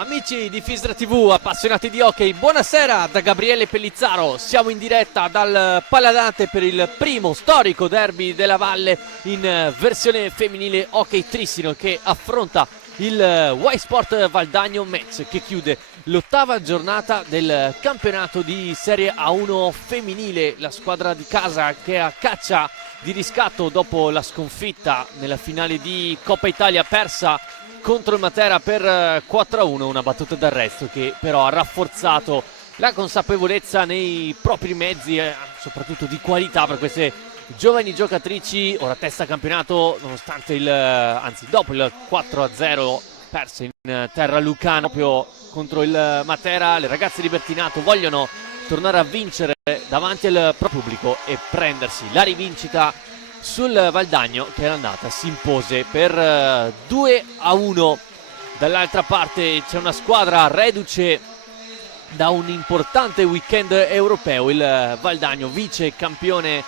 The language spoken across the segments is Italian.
Amici di Fisra TV, appassionati di hockey, buonasera da Gabriele Pellizzaro. Siamo in diretta dal Paladante per il primo storico derby della Valle in versione femminile hockey Trissino, che affronta il Y-Sport Valdagno Metz, che chiude l'ottava giornata del campionato di Serie A1 femminile. La squadra di casa che a caccia di riscatto dopo la sconfitta nella finale di Coppa Italia persa contro il Matera per 4-1, una battuta d'arresto che però ha rafforzato la consapevolezza nei propri mezzi, soprattutto di qualità per queste giovani giocatrici. Ora testa campionato nonostante dopo il 4-0 perso in terra lucana proprio contro il Matera. Le ragazze di Bertinato vogliono tornare a vincere davanti al proprio pubblico e prendersi la rivincita sul Valdagno, che era andata, si impose per 2-1. Dall'altra parte c'è una squadra reduce da un importante weekend europeo, il Valdagno vice campionesse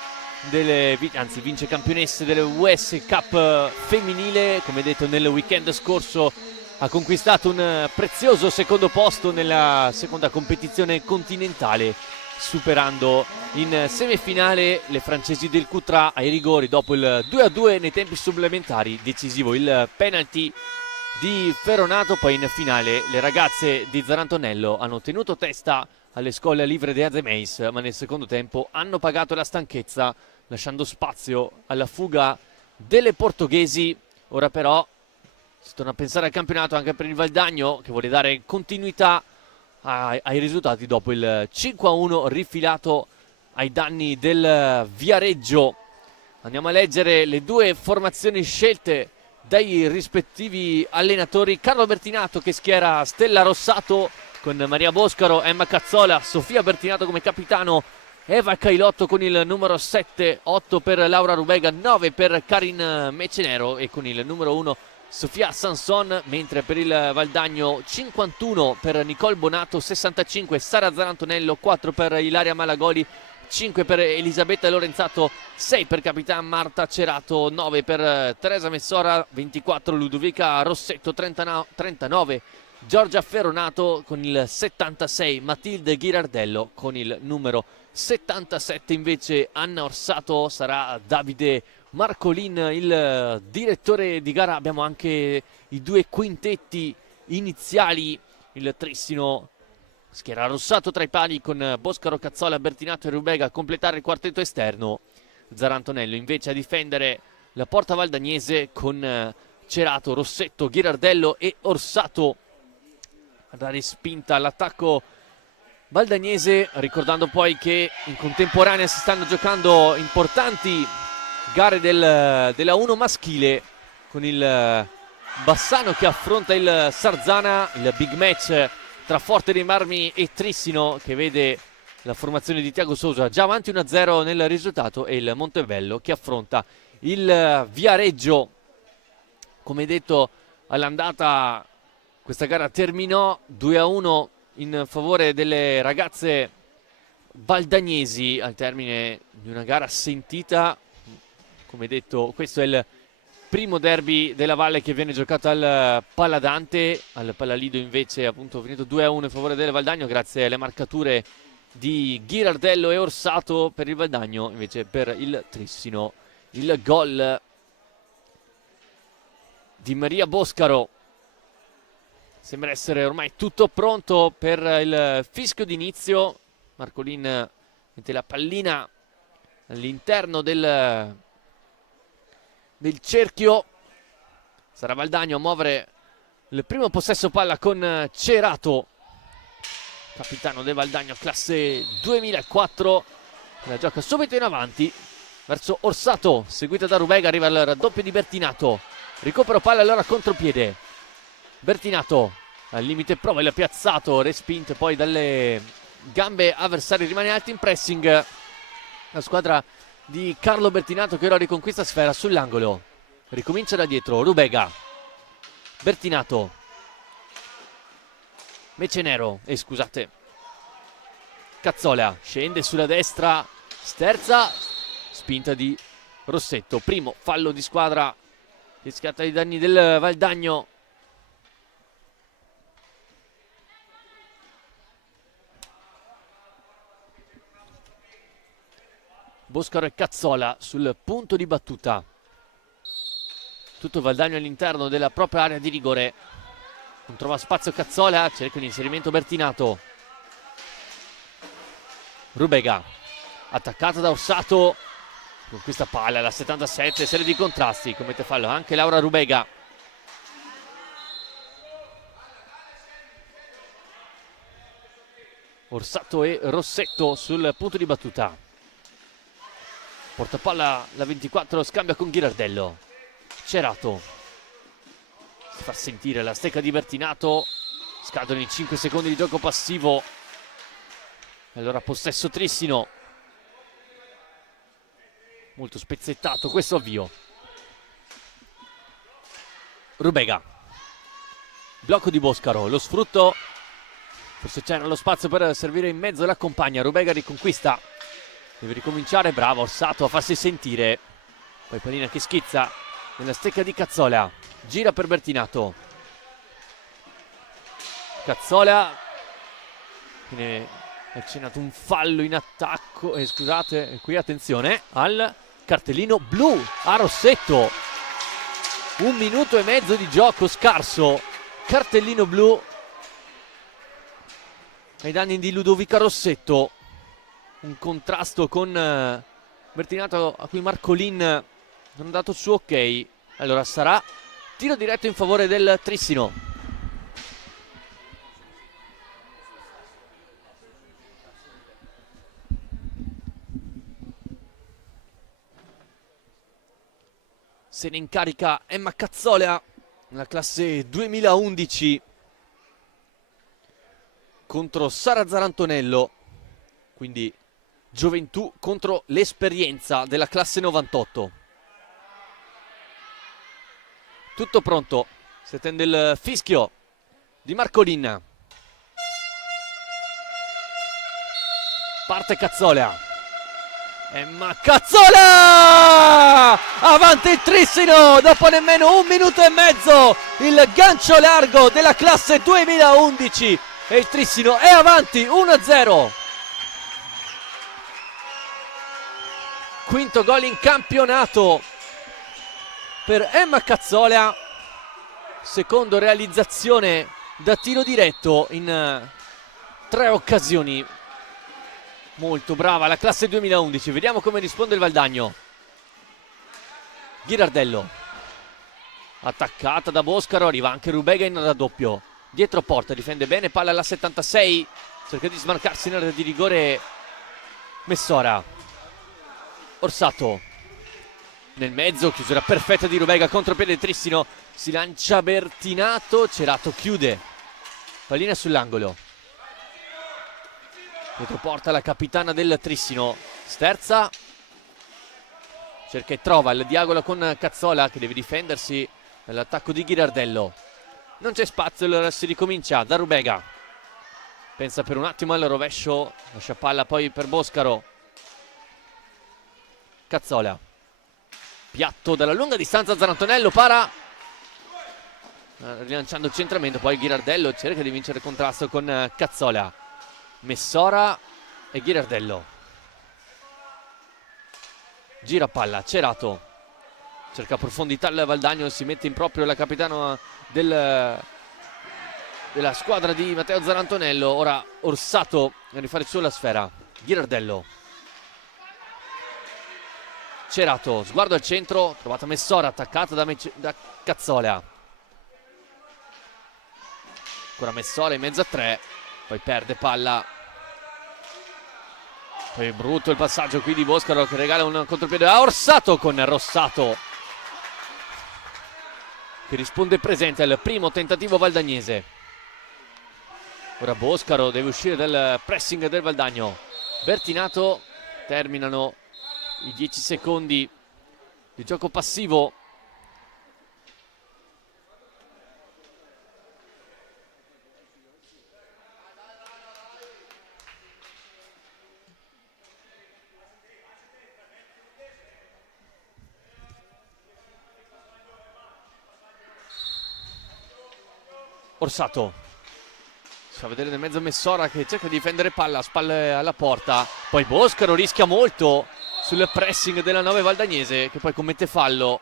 delle US Cup femminile. Come detto, nel weekend scorso ha conquistato un prezioso secondo posto nella seconda competizione continentale, superando in semifinale le francesi del Cutrà ai rigori dopo il 2-2 nei tempi supplementari. Decisivo il penalty di Ferronato. Poi in finale le ragazze di Zarantonello hanno tenuto testa alle Scuole Livre de Azeméis, ma nel secondo tempo hanno pagato la stanchezza, lasciando spazio alla fuga delle portoghesi. Ora però si torna a pensare al campionato anche per il Valdagno, che vuole dare continuità ai risultati dopo il 5-1 rifilato ai danni del Viareggio. Andiamo a leggere le due formazioni scelte dai rispettivi allenatori. Carlo Bertinato che schiera Stella Rossato con Maria Boscaro, Emma Cazzola, Sofia Bertinato come capitano, Eva Cailotto con il numero 7, 8 per Laura Rubega, 9 per Karin Mecenero e con il numero 1 Sofia Sanson, mentre per il Valdagno 51 per Nicole Bonato, 65 Sara Zarantonello, 4 per Ilaria Malagoli, 5 per Elisabetta Lorenzato, 6 per Capitan Marta Cerato, 9 per Teresa Messora, 24 Ludovica Rossetto, 39 Giorgia Ferronato con il 76, Matilde Ghirardello con il numero 77 invece Anna Orsato. Sarà Davide Marcolin il direttore di gara. Abbiamo anche i due quintetti iniziali. Il Trissino schiera Rossato tra i pali con Boscaro, Cazzola, Bertinato e Rubega a completare il quartetto esterno. Zarantonello invece a difendere la porta valdagnese con Cerato, Rossetto, Ghirardello e Orsato a dare spinta all'attacco valdagnese, ricordando poi che in contemporanea si stanno giocando importanti gare della 1 maschile, con il Bassano che affronta il Sarzana, il big match tra Forte dei Marmi e Trissino, che vede la formazione di Tiago Sosa già avanti 1-0 nel risultato, e il Montebello che affronta il Viareggio. Come detto, all'andata questa gara terminò 2-1 in favore delle ragazze valdagnesi al termine di una gara sentita. Come detto, questo è il primo derby della Valle che viene giocato al Paladante. Al Palalido invece appunto finito 2-1 in favore del Valdagno grazie alle marcature di Ghirardello e Orsato per il Valdagno. Invece per il Trissino il gol di Maria Boscaro. Sembra essere ormai tutto pronto per il fischio d'inizio. Marcolin mette la pallina all'interno del cerchio. Sarà Valdagno a muovere il primo possesso palla con Cerato, capitano del Valdagno classe 2004. La gioca subito in avanti verso Orsato, seguita da Rubega. Arriva il raddoppio di Bertinato, recupero palla allora contropiede. Bertinato al limite prova il piazzato, respinto poi dalle gambe avversarie. Rimane alto in pressing la squadra di Carlo Bertinato, che ora riconquista sfera sull'angolo. Ricomincia da dietro Rubega, Bertinato, Mecenero scusate, Cazzola scende sulla destra, sterza, spinta di Rossetto. Primo fallo di squadra che scatta i danni del Valdagno. Boscaro e Cazzola sul punto di battuta. Tutto Valdagno all'interno della propria area di rigore. Non trova spazio Cazzola, cerca l'inserimento Bertinato. Rubega, attaccata da Orsato. Con questa palla alla 77, serie di contrasti, commette fallo anche Laura Rubega. Orsato e Rossetto sul punto di battuta. Portapalla la 24, scambia con Ghirardello. Cerato si fa sentire la stecca di Bertinato. Scadono i 5 secondi di gioco passivo. Allora possesso Trissino. Molto spezzettato questo avvio. Rubega, blocco di Boscaro, lo sfrutto. Forse c'era lo spazio per servire in mezzo la compagna. Rubega riconquista, deve ricominciare, bravo Orsato a farsi sentire. Poi pallina che schizza nella stecca di Cazzola. Gira per Bertinato. Cazzola viene accennato un fallo in attacco. Scusate, qui attenzione al cartellino blu a Rossetto. 1 minuto e mezzo di gioco scarso. Cartellino blu ai danni di Ludovica Rossetto. Un contrasto con Bertinato a cui Marcolin non ha dato il suo ok. Allora sarà tiro diretto in favore del Trissino. Se ne incarica Emma Cazzola, nella classe 2011 contro Sara Zarantonello, quindi gioventù contro l'esperienza della classe 98. Tutto pronto, si attende il fischio di Marcolin. Parte Cazzola. Emma Cazzola! Avanti il Trissino dopo nemmeno 1 minuto e mezzo. Il gancio largo della classe 2011 e il Trissino è avanti 1-0. Quinto gol in campionato per Emma Cazzola. Secondo realizzazione da tiro diretto in 3 occasioni. Molto brava la classe 2011. Vediamo come risponde il Valdagno. Ghirardello, attaccata da Boscaro, arriva anche Rubega in raddoppio. Dietro porta, difende bene, palla alla 76. Cerca di smarcarsi in area di rigore Messora. Orsato nel mezzo, chiusura perfetta di Rubega, contropiede Trissino. Si lancia Bertinato, Cerato chiude. Pallina sull'angolo. Dietro porta la capitana del Trissino. Sterza. Cerca e trova il diagono con Cazzola che deve difendersi dall'attacco di Ghirardello. Non c'è spazio, allora si ricomincia da Rubega. Pensa per un attimo al rovescio. Lascia palla poi per Boscaro. Cazzola. Piatto dalla lunga distanza, Zarantonello para. Rilanciando il centramento, poi Ghirardello cerca di vincere il contrasto con Cazzola. Messora e Ghirardello. Gira palla, Cerato. Cerca profondità il Valdagno, si mette in proprio la capitana della squadra di Matteo Zarantonello. Ora Orsato a rifare su la sfera. Ghirardello. Cerato, sguardo al centro, trovata Messora, attaccata da Cazzola. Ancora Messora in mezzo a 3. Poi perde palla. Poi brutto il passaggio qui di Boscaro che regala un contropiede a Orsato con Rossato che risponde presente al primo tentativo valdagnese. Ora Boscaro deve uscire dal pressing del Valdagno. Bertinato, terminano i 10 secondi di gioco passivo. Orsato si fa vedere nel mezzo Messora che cerca di difendere palla, spalle alla porta. Poi Boscaro rischia molto sul pressing della 9 Valdagnese, che poi commette fallo.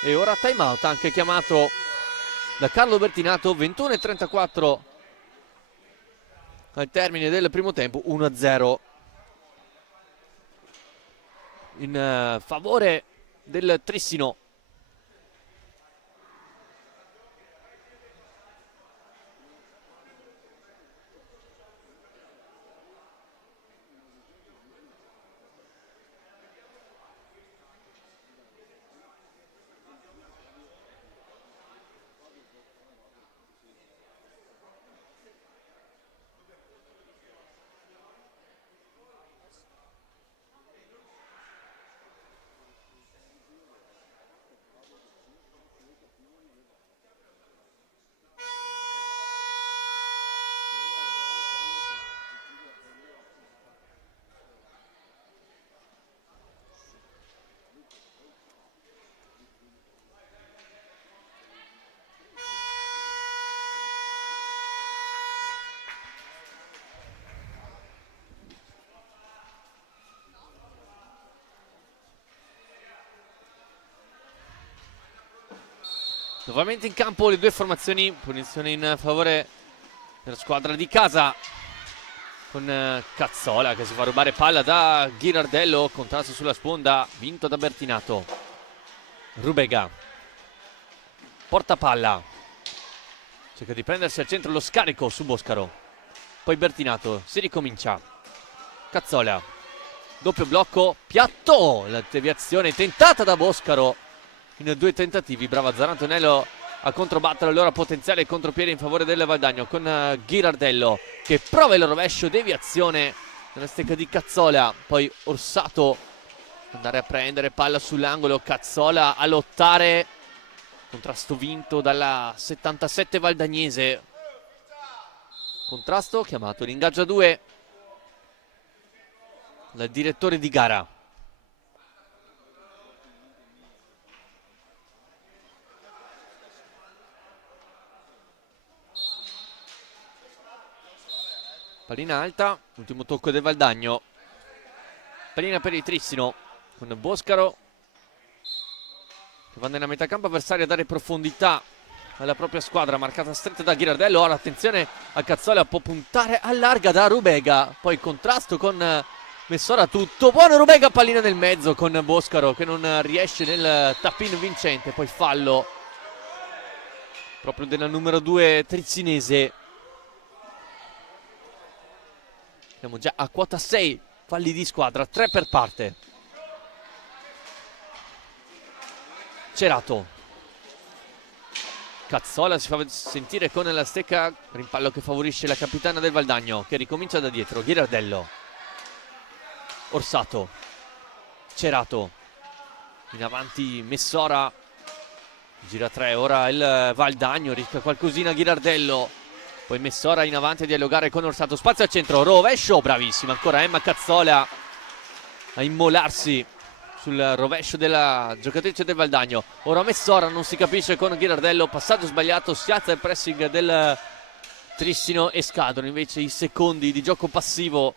E ora time out anche chiamato da Carlo Bertinato. 21:34 al termine del primo tempo, 1-0 in favore del Trissino. Nuovamente in campo le due formazioni, punizione in favore della squadra di casa, con Cazzola che si fa rubare palla da Ghirardello, contrasto sulla sponda, vinto da Bertinato. Rubega porta palla, cerca di prendersi al centro lo scarico su Boscaro, poi Bertinato, si ricomincia. Cazzola, doppio blocco, piatto, la deviazione tentata da Boscaro in due tentativi. Brava Zarantonello a controbattere il loro potenziale contropiede in favore del Valdagno, con Ghirardello che prova il rovescio, deviazione nella stecca di Cazzola, poi Orsato andare a prendere palla sull'angolo, Cazzola a lottare, contrasto vinto dalla 77 Valdagnese, contrasto chiamato l'ingaggio a 2 dal direttore di gara. Pallina alta, ultimo tocco del Valdagno, pallina per il Trissino con Boscaro che va nella metà campo avversaria a dare profondità alla propria squadra, marcata stretta da Ghirardello. Ora attenzione a Cazzola, può puntare a larga da Rubega, poi contrasto con Messora, tutto buono Rubega, pallina nel mezzo con Boscaro che non riesce nel tap-in vincente, poi fallo proprio della numero 2 trizzinese. Siamo già a quota 6 falli di squadra, 3 per parte. Cerato, Cazzola si fa sentire con la stecca, rimpallo che favorisce la capitana del Valdagno che ricomincia da dietro. Ghirardello, Orsato, Cerato, in avanti Messora, gira 3, ora il Valdagno, rischia qualcosina Ghirardello, poi Messora in avanti a dialogare con Orsato, spazio al centro, rovescio, bravissima ancora Emma Cazzola a immolarsi sul rovescio della giocatrice del Valdagno. Ora Messora, non si capisce con Ghirardello, passaggio sbagliato, si alza il pressing del Trissino e scadono invece i secondi di gioco passivo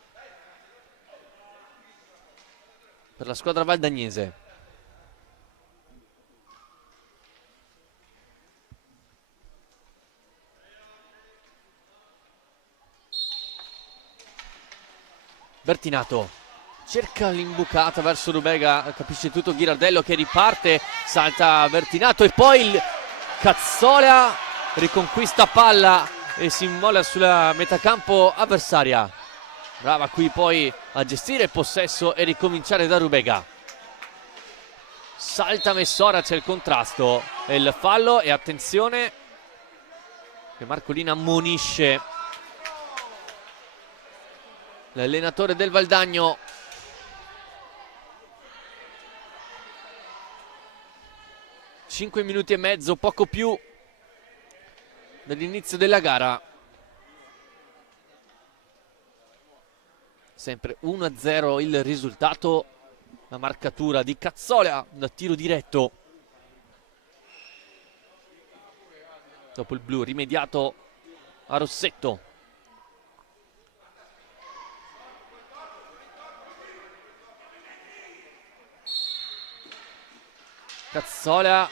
per la squadra valdagnese. Bertinato cerca l'imbucata verso Rubega, capisce tutto Ghirardello che riparte, salta Bertinato e poi il Cazzola riconquista palla e si immola sulla metacampo avversaria. Brava qui poi a gestire il possesso e ricominciare da Rubega. Salta Messora, c'è il contrasto e il fallo, e attenzione che Marcolina ammonisce l'allenatore del Valdagno. Cinque minuti e mezzo, poco più dall'inizio della gara. Sempre 1-0 il risultato. La marcatura di Cazzola da tiro diretto. Dopo il blu rimediato a Rossetto. Cazzola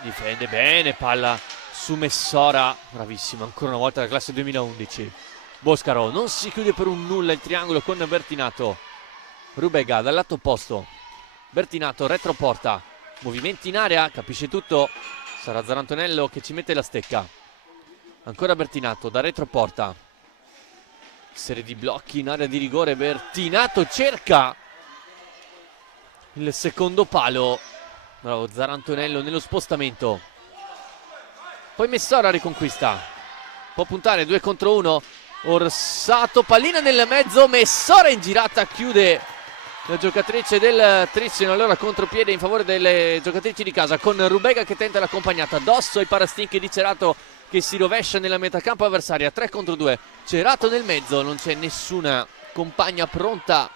difende bene, palla su Messora, bravissimo ancora una volta la classe 2011. Boscaro non si chiude per un nulla il triangolo con Bertinato. Rubega dal lato opposto, Bertinato retroporta, movimenti in area, capisce tutto, sarà Zarantonello che ci mette la stecca. Ancora Bertinato da retroporta, serie di blocchi in area di rigore, Bertinato cerca il secondo palo, bravo Zarantonello nello spostamento, poi Messora riconquista, può puntare 2 contro 1, Orsato, pallina nel mezzo, Messora in girata, chiude la giocatrice del Trissino, allora contropiede in favore delle giocatrici di casa con Rubega che tenta l'accompagnata, addosso ai parastinchi di Cerato che si rovescia nella metacampo avversaria, 3 contro 2, Cerato nel mezzo, non c'è nessuna compagna pronta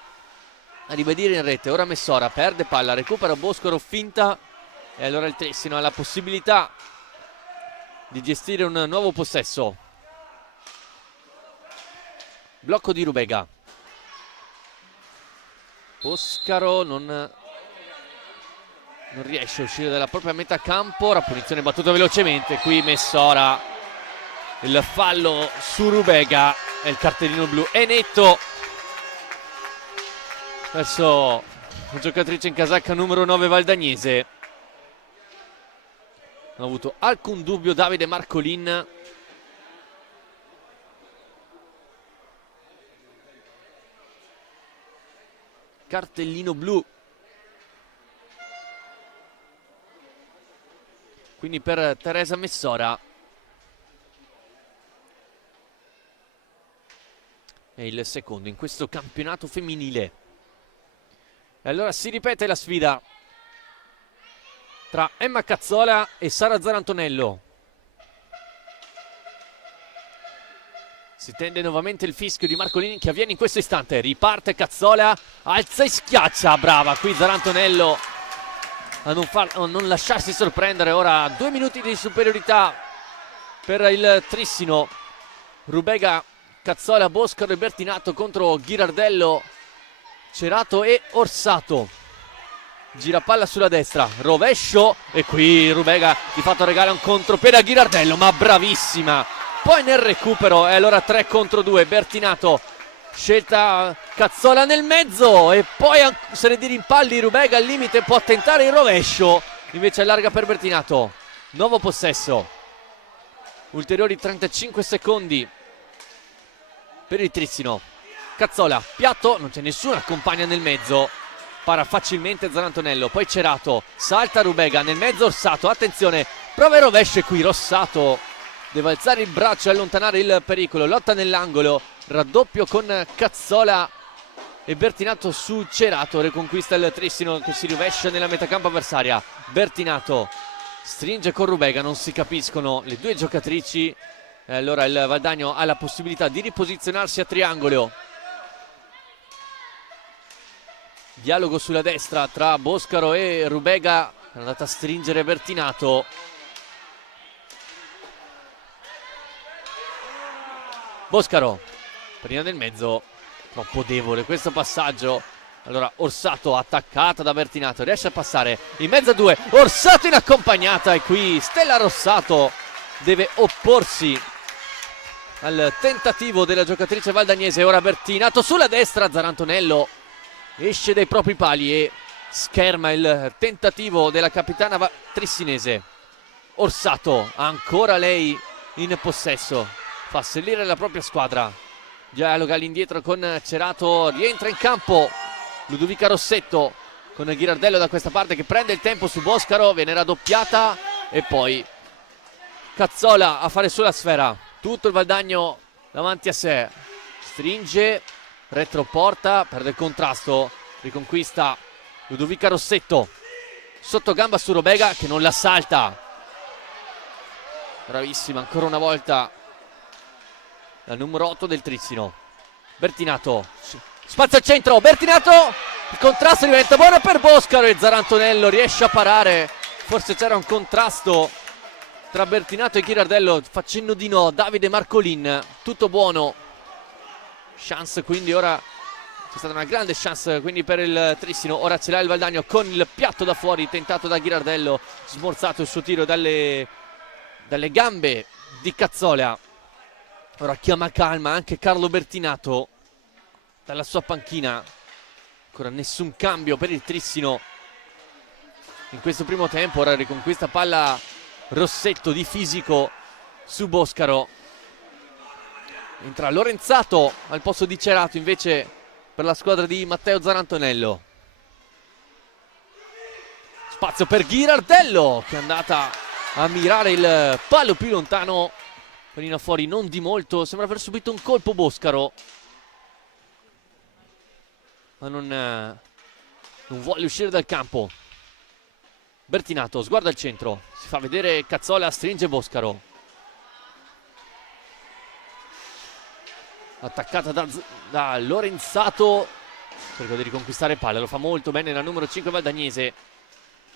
a ribadire in rete. Ora Messora perde palla, recupera Boscaro, finta, e allora il Trissino ha la possibilità di gestire un nuovo possesso. Blocco di Rubega, Boscaro non riesce a uscire dalla propria metà campo, ora punizione battuta velocemente, qui Messora, il fallo su Rubega e il cartellino blu è netto verso la giocatrice in casacca numero 9 valdagnese. Non ha avuto alcun dubbio Davide Marcolin. Cartellino blu quindi per Teresa Messora. È il secondo in questo campionato femminile. E allora si ripete la sfida tra Emma Cazzola e Sara Zarantonello. Si tende nuovamente il fischio di Marcolini che avviene in questo istante. Riparte Cazzola, alza e schiaccia. Brava qui Zarantonello a non lasciarsi sorprendere. Ora 2 minuti di superiorità per il Trissino. Rubega, Cazzola, Boscaro e Bertinato contro Ghirardello, Cerato e Orsato. Gira palla sulla destra, rovescio, e qui Rubega di fatto regala un contropiede a Ghirardello, ma bravissima. Poi nel recupero, e allora 3 contro 2, Bertinato, scelta Cazzola nel mezzo, e poi serie di rimpalli, Rubega al limite può tentare il rovescio, invece allarga per Bertinato. Nuovo possesso, ulteriori 35 secondi per il Trissino. Cazzola, piatto, non c'è nessuna compagna nel mezzo, para facilmente Zarantonello, poi Cerato, salta Rubega, nel mezzo Orsato, attenzione, prova il rovescio e qui Rossato deve alzare il braccio e allontanare il pericolo, lotta nell'angolo, raddoppio con Cazzola e Bertinato su Cerato, riconquista il Trissino che si rovescia nella metacampo avversaria. Bertinato stringe con Rubega, non si capiscono le due giocatrici, e allora il Valdagno ha la possibilità di riposizionarsi a triangolo. Dialogo sulla destra tra Boscaro e Rubega, è andata a stringere Bertinato. Boscaro, prima del mezzo, troppo debole questo passaggio. Allora Orsato attaccata da Bertinato, riesce a passare in mezzo a due, Orsato in accompagnata, e qui Stella Rossato deve opporsi al tentativo della giocatrice valdagnese. Ora Bertinato sulla destra, Zarantonello esce dai propri pali e scherma il tentativo della capitana trissinese. Orsato, ancora lei in possesso, fa salire la propria squadra, dialoga all'indietro con Cerato, rientra in campo Ludovica Rossetto con Ghirardello da questa parte che prende il tempo su Boscaro, viene raddoppiata e poi Cazzola a fare sulla sfera, tutto il Valdagno davanti a sé, stringe, retroporta, perde il contrasto, riconquista Ludovica Rossetto, sotto gamba su Rubega che non la salta, bravissima ancora una volta la numero 8 del Trissino. Bertinato, spazio al centro, Bertinato, il contrasto diventa buono per Boscaro e Zarantonello riesce a parare, forse c'era un contrasto tra Bertinato e Ghirardello, facendo di no Davide Marcolin, tutto buono. Chance quindi ora c'è stata una grande chance quindi per il Trissino. Ora ce l'ha il Valdagno con il piatto da fuori tentato da Ghirardello, smorzato il suo tiro dalle gambe di Cazzola. Ora chiama calma anche Carlo Bertinato dalla sua panchina. Ancora nessun cambio per il Trissino in questo primo tempo. Ora riconquista palla Rossetto di fisico su Boscaro. Entra Lorenzato al posto di Cerato invece per la squadra di Matteo Zarantonello. Spazio per Ghirardello che è andata a mirare il palo più lontano. Pallina fuori non di molto, sembra aver subito un colpo Boscaro, ma non vuole uscire dal campo. Bertinato sguarda il centro, si fa vedere Cazzola, stringe Boscaro. Attaccata da Lorenzato, cerca di riconquistare palla, lo fa molto bene la numero 5 Valdagnese.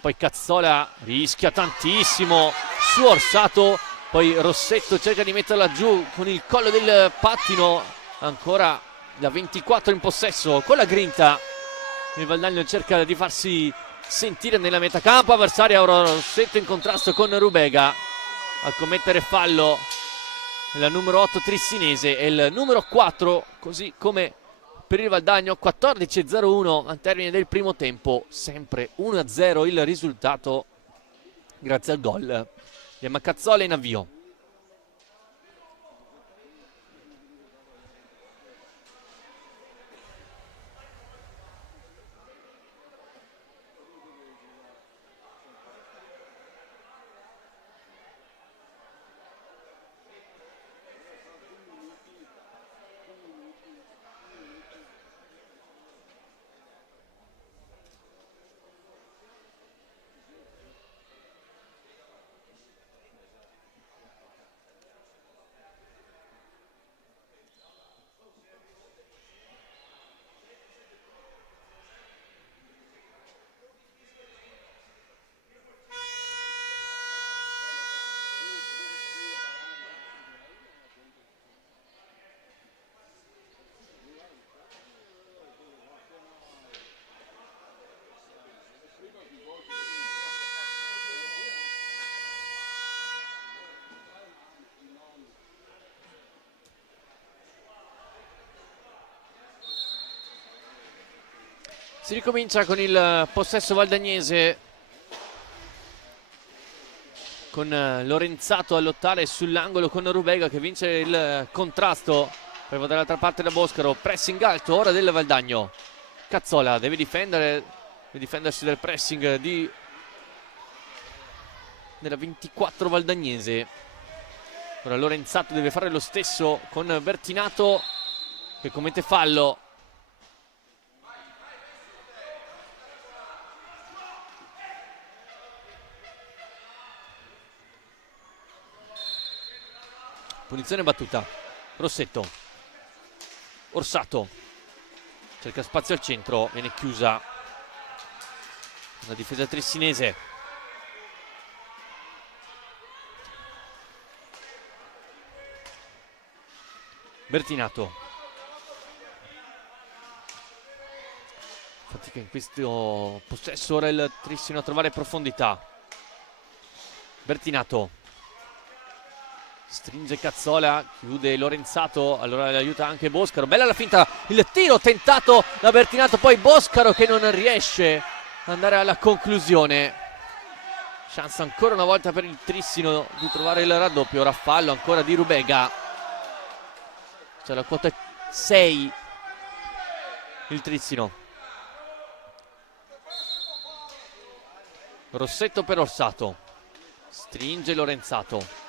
Poi Cazzola rischia tantissimo su Orsato, poi Rossetto cerca di metterla giù con il collo del pattino. Ancora la 24 in possesso con la grinta. Il Valdagno cerca di farsi sentire nella metacampo avversaria. Ora Rossetto in contrasto con Rubega a commettere fallo la numero 8 trissinese e il numero 4, così come per il Valdagno. 14-0-1 al termine del primo tempo, sempre 1-0 il risultato grazie al gol di Cazzola in avvio. Si ricomincia con il possesso valdagnese, con Lorenzato a lottare sull'angolo con Rubega che vince il contrasto per va dall'altra parte da Boscaro. Pressing alto ora del Valdagno. Cazzola deve difendersi del pressing della 24 valdagnese. Ora Lorenzato deve fare lo stesso con Bertinato che commette fallo. Punizione battuta. Rossetto. Orsato. Cerca spazio al centro. Viene chiusa la difesa trissinese. Bertinato. Fatica in questo possesso ora il Trissino a trovare profondità. Bertinato. Stringe Cazzola, chiude Lorenzato, allora le aiuta anche Boscaro. Bella la finta, il tiro tentato da Bertinato, poi Boscaro che non riesce ad andare alla conclusione. Chance ancora una volta per il Trissino di trovare il raddoppio. Ora fallo ancora di Rubega. C'è la quota 6 il Trissino. Rossetto per Orsato. Stringe Lorenzato.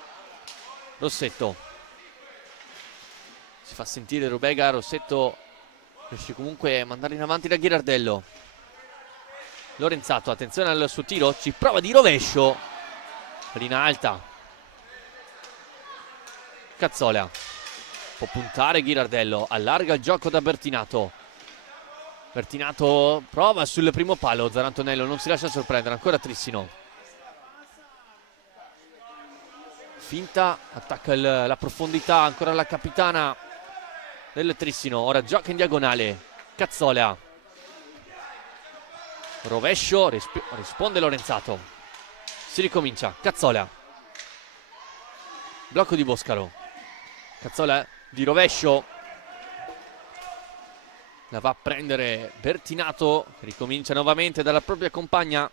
Rossetto si fa sentire Rubega. Rossetto riesce comunque a mandare in avanti da Ghirardello. Lorenzato, attenzione al suo tiro, ci prova di rovescio, pallina alta. Cazzola può puntare Ghirardello, allarga il gioco da Bertinato. Bertinato prova sul primo palo, Zarantonello non si lascia sorprendere, ancora Trissino. Finta, attacca la profondità, ancora la capitana del Trissino. Ora gioca in diagonale Cazzola, rovescio, risponde Lorenzato, si ricomincia. Cazzola, blocco di Boscaro, Cazzola di rovescio, la va a prendere Bertinato, ricomincia nuovamente dalla propria compagna,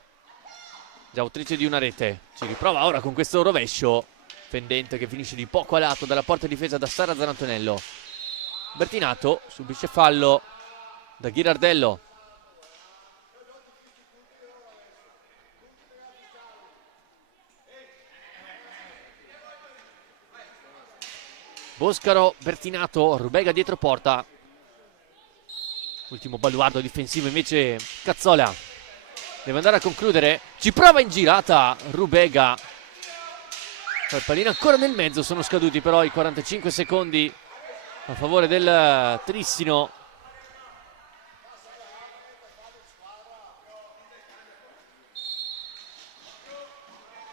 già autrice di una rete. Ci riprova ora con questo rovescio fendente che finisce di poco a lato dalla porta difesa da Sara Zanantonello. Bertinato subisce fallo da Ghirardello. Boscaro, Bertinato, Rubega dietro porta. Ultimo baluardo difensivo invece Cazzola. Deve andare a concludere. Ci prova in girata Rubega. Il pallino ancora nel mezzo, sono scaduti però i 45 secondi a favore del Trissino.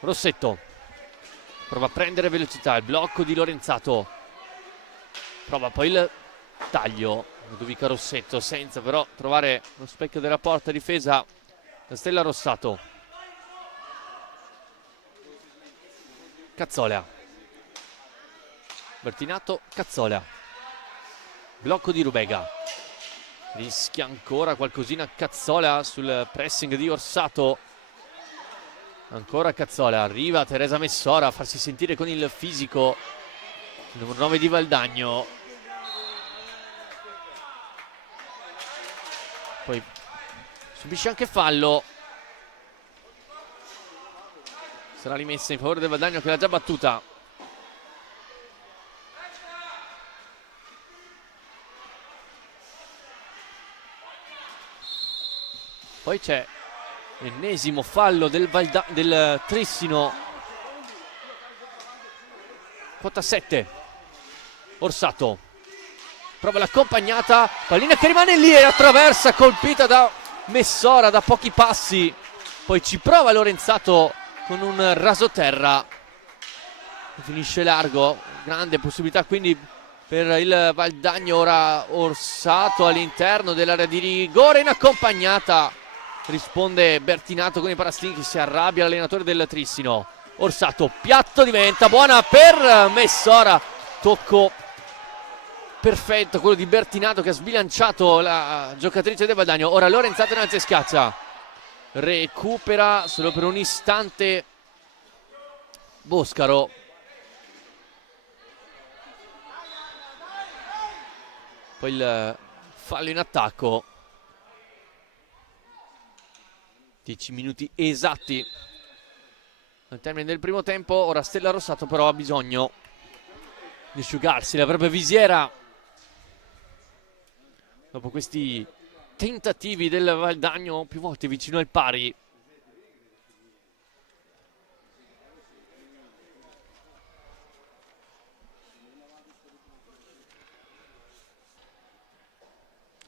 Rossetto prova a prendere velocità, il blocco di Lorenzato, prova poi il taglio, Ludovica Rossetto senza però trovare lo specchio della porta difesa da Stella Rossato. Cazzola, Bertinato, Cazzola, blocco di Rubega, rischia ancora qualcosina Cazzola sul pressing di Orsato. Ancora Cazzola, arriva Teresa Messora a farsi sentire con il fisico, il numero 9 di Valdagno. Poi subisce anche fallo, sarà rimessa in favore del Valdagno che l'ha già battuta. Poi c'è l'ennesimo fallo del Trissino. Quota 7. Orsato prova l'accompagnata, pallina che rimane lì e attraversa, colpita da Messora da pochi passi. Poi ci prova Lorenzato con un rasoterra, finisce largo. Grande possibilità quindi per il Valdagno. Ora Orsato all'interno dell'area di rigore in accompagnata. Risponde Bertinato con i parastini, che si arrabbia l'allenatore del Trissino. Orsato, piatto diventa, buona per Messora. Tocco perfetto quello di Bertinato che ha sbilanciato la giocatrice del Valdagno. Ora Lorenzato innanzi e scaccia. Recupera solo per un istante Boscaro. Poi il fallo in attacco. 10 minuti esatti al termine del primo tempo. Ora Stella Rossato però ha bisogno di asciugarsi la propria visiera dopo questi tentativi del Valdagno più volte vicino al pari.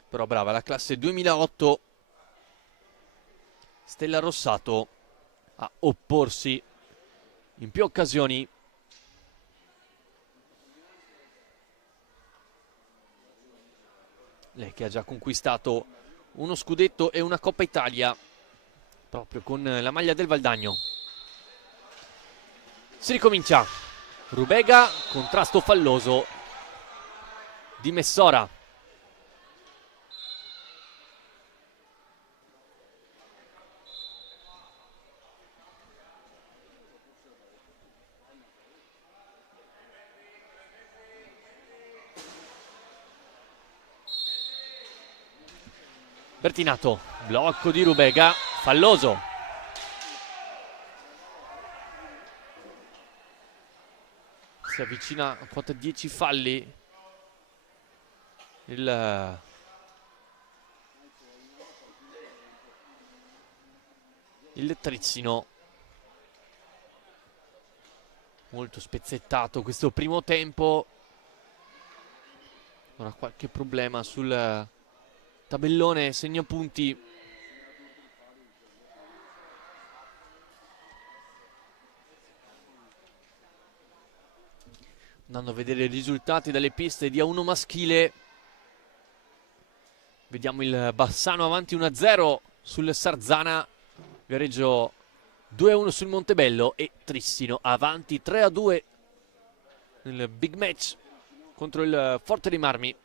Però brava la classe 2008 Stella Rossato a opporsi in più occasioni. Lei che ha già conquistato uno scudetto e una Coppa Italia proprio con la maglia del Valdagno. Si ricomincia. Rubega, contrasto falloso di Messora. Bertinato, blocco di Rubega, falloso. Si avvicina a quota 10 falli il Trissino. Molto spezzettato questo primo tempo. Ora qualche problema sul tabellone segnapunti. Andando a vedere i risultati dalle piste di A1 maschile. Vediamo il Bassano avanti 1-0 sul Sarzana, Viareggio 2-1 sul Montebello e Trissino avanti 3-2 nel big match contro il Forte dei Marmi.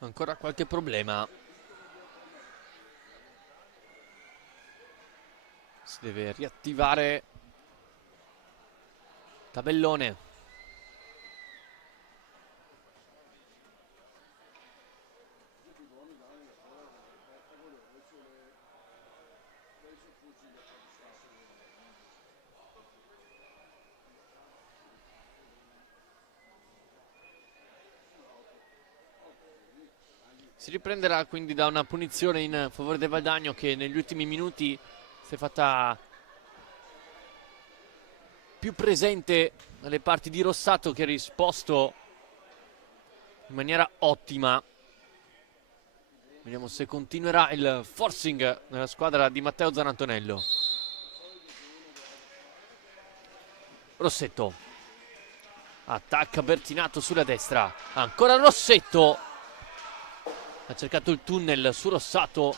Ancora qualche problema. Si deve riattivare tabellone. Si riprenderà quindi da una punizione in favore del Valdagno, che negli ultimi minuti si è fatta più presente dalle parti di Rossato, che ha risposto in maniera ottima. Vediamo se continuerà il forcing nella squadra di Matteo Zanantonello. Rossetto attacca Bertinato sulla destra, ancora Rossetto. Ha cercato il tunnel su Rossato,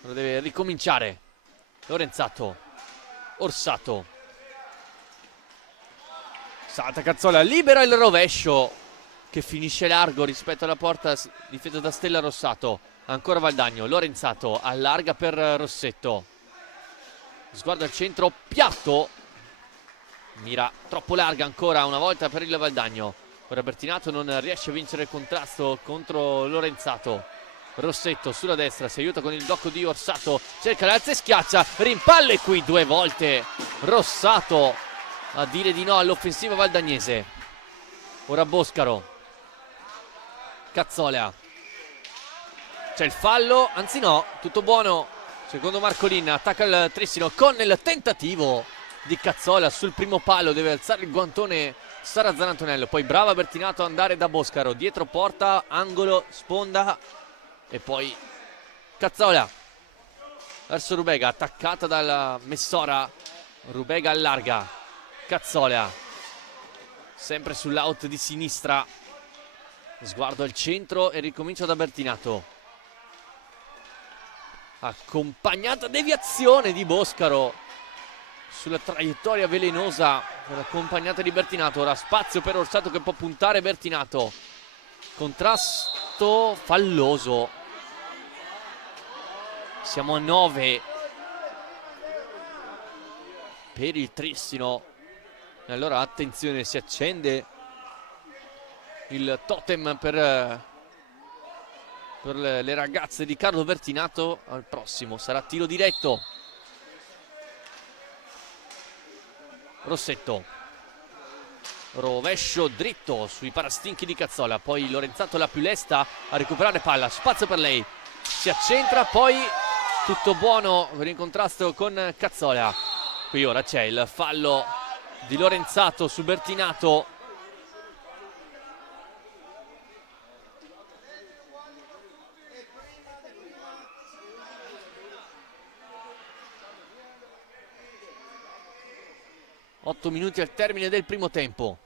lo deve ricominciare. Lorenzato, Orsato, salta Cazzola, libera il rovescio che finisce largo rispetto alla porta difesa da Stella Rossato. Ancora Valdagno, Lorenzato allarga per Rossetto, sguardo al centro, piatto, mira troppo larga ancora una volta per il Valdagno. Ora Bertinato non riesce a vincere il contrasto contro Lorenzato. Rossetto sulla destra, si aiuta con il blocco di Orsato, cerca l'alza e schiaccia, rimpalle qui 2 volte Rossato a dire di no all'offensiva valdagnese. Ora Boscaro, Cazzola, c'è il fallo, anzi no, tutto buono secondo Marcolin. Attacca il Trissino con il tentativo di Cazzola sul primo palo, deve alzare il guantone Sara Zanantonello, poi brava Bertinato ad andare da Boscaro, dietro porta, angolo, sponda e poi Cazzola verso Rubega, attaccata dalla Messora. Rubega allarga, Cazzola sempre sull'out di sinistra, sguardo al centro e ricomincia da Bertinato, accompagnata deviazione di Boscaro sulla traiettoria velenosa dell'accompagnata di Bertinato. Ora spazio per Orsato che può puntare Bertinato, contrasto falloso, siamo a 9 per il Trissino. E allora attenzione, si accende il totem per le ragazze di Carlo Bertinato. Al prossimo sarà tiro diretto. Rossetto, rovescio dritto sui parastinchi di Cazzola, poi Lorenzato la più lesta a recuperare palla, spazio per lei, si accentra, poi tutto buono per il contrasto con Cazzola. Qui ora c'è il fallo di Lorenzato su Bertinato. Otto minuti al termine del primo tempo.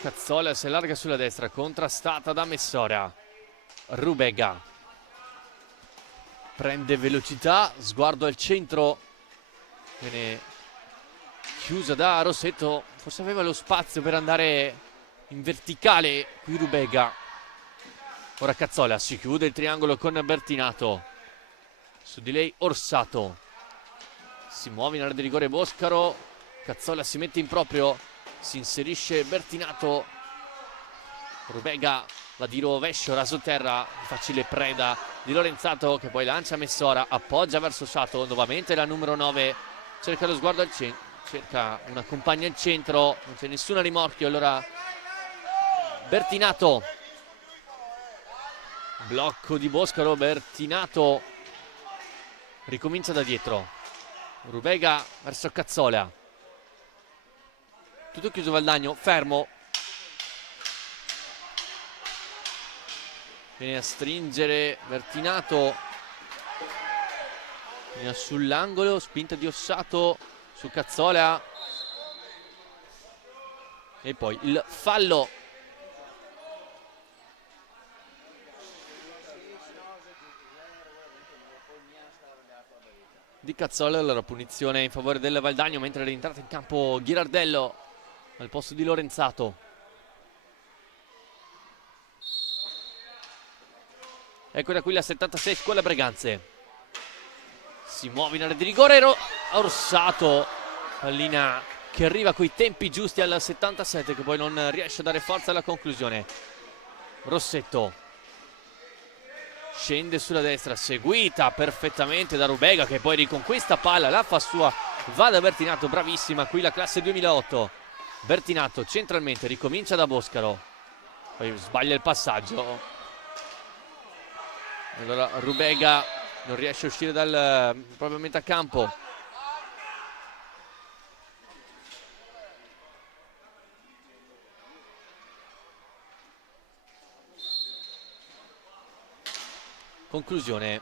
Cazzola si allarga sulla destra, contrastata da Messora. Rubega prende velocità, sguardo al centro, viene chiusa da Rossetto, forse aveva lo spazio per andare in verticale qui Rubega. Ora Cazzola si chiude il triangolo con Bertinato, su di lei Orsato, si muove in area di rigore Boscaro, Cazzola si mette in proprio, si inserisce Bertinato, Rubega va di rovescio, raso terra, facile preda di Lorenzato che poi lancia Messora, appoggia verso Sato, nuovamente la numero 9 cerca lo sguardo al centro, cerca una compagna al centro, non c'è nessuno a rimorchio, allora Bertinato, blocco di Boscaro, Bertinato ricomincia da dietro, Rubega verso Cazzola, tutto chiuso Valdagno, fermo, viene a stringere Bertinato, viene sull'angolo, spinta di Orsato su Cazzola e poi il fallo di Cazzola, allora punizione in favore del Valdagno, mentre è rientrato in campo Ghirardello al posto di Lorenzato. Ecco da qui la 76 Scuola Breganze, si muove in area di rigore, Orsato, pallina che arriva coi tempi giusti al 77, che poi non riesce a dare forza alla conclusione. Rossetto scende sulla destra, seguita perfettamente da Rubega, che poi riconquista palla, la fa sua, va da Bertinato, bravissima qui la classe 2008. Bertinato centralmente, ricomincia da Boscaro, poi sbaglia il passaggio, allora Rubega non riesce a uscire dal proprio metà campo. Conclusione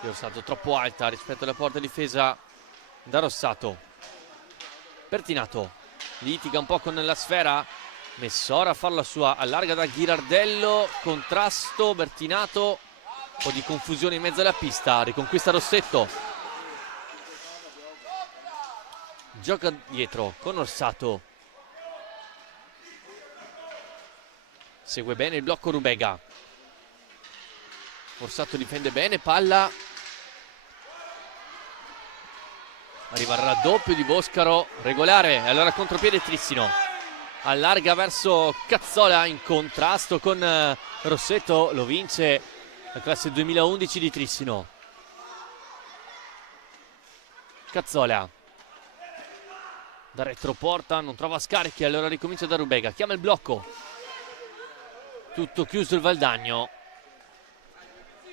di Orsato troppo alta rispetto alla porta difesa da Rossato. Bertinato litiga un po' con la sfera, Messora a farla sua, allarga da Ghirardello, contrasto Bertinato, un po' di confusione in mezzo alla pista, riconquista Rossetto, gioca dietro con Orsato, segue bene il blocco Rubega, Orsato difende bene, palla, arriva il raddoppio di Boscaro, regolare, allora contropiede Trissino, allarga verso Cazzola in contrasto con Rossetto, lo vince la classe 2011 di Trissino. Cazzola da retroporta, non trova scarichi, allora ricomincia da Rubega, chiama il blocco, tutto chiuso il Valdagno,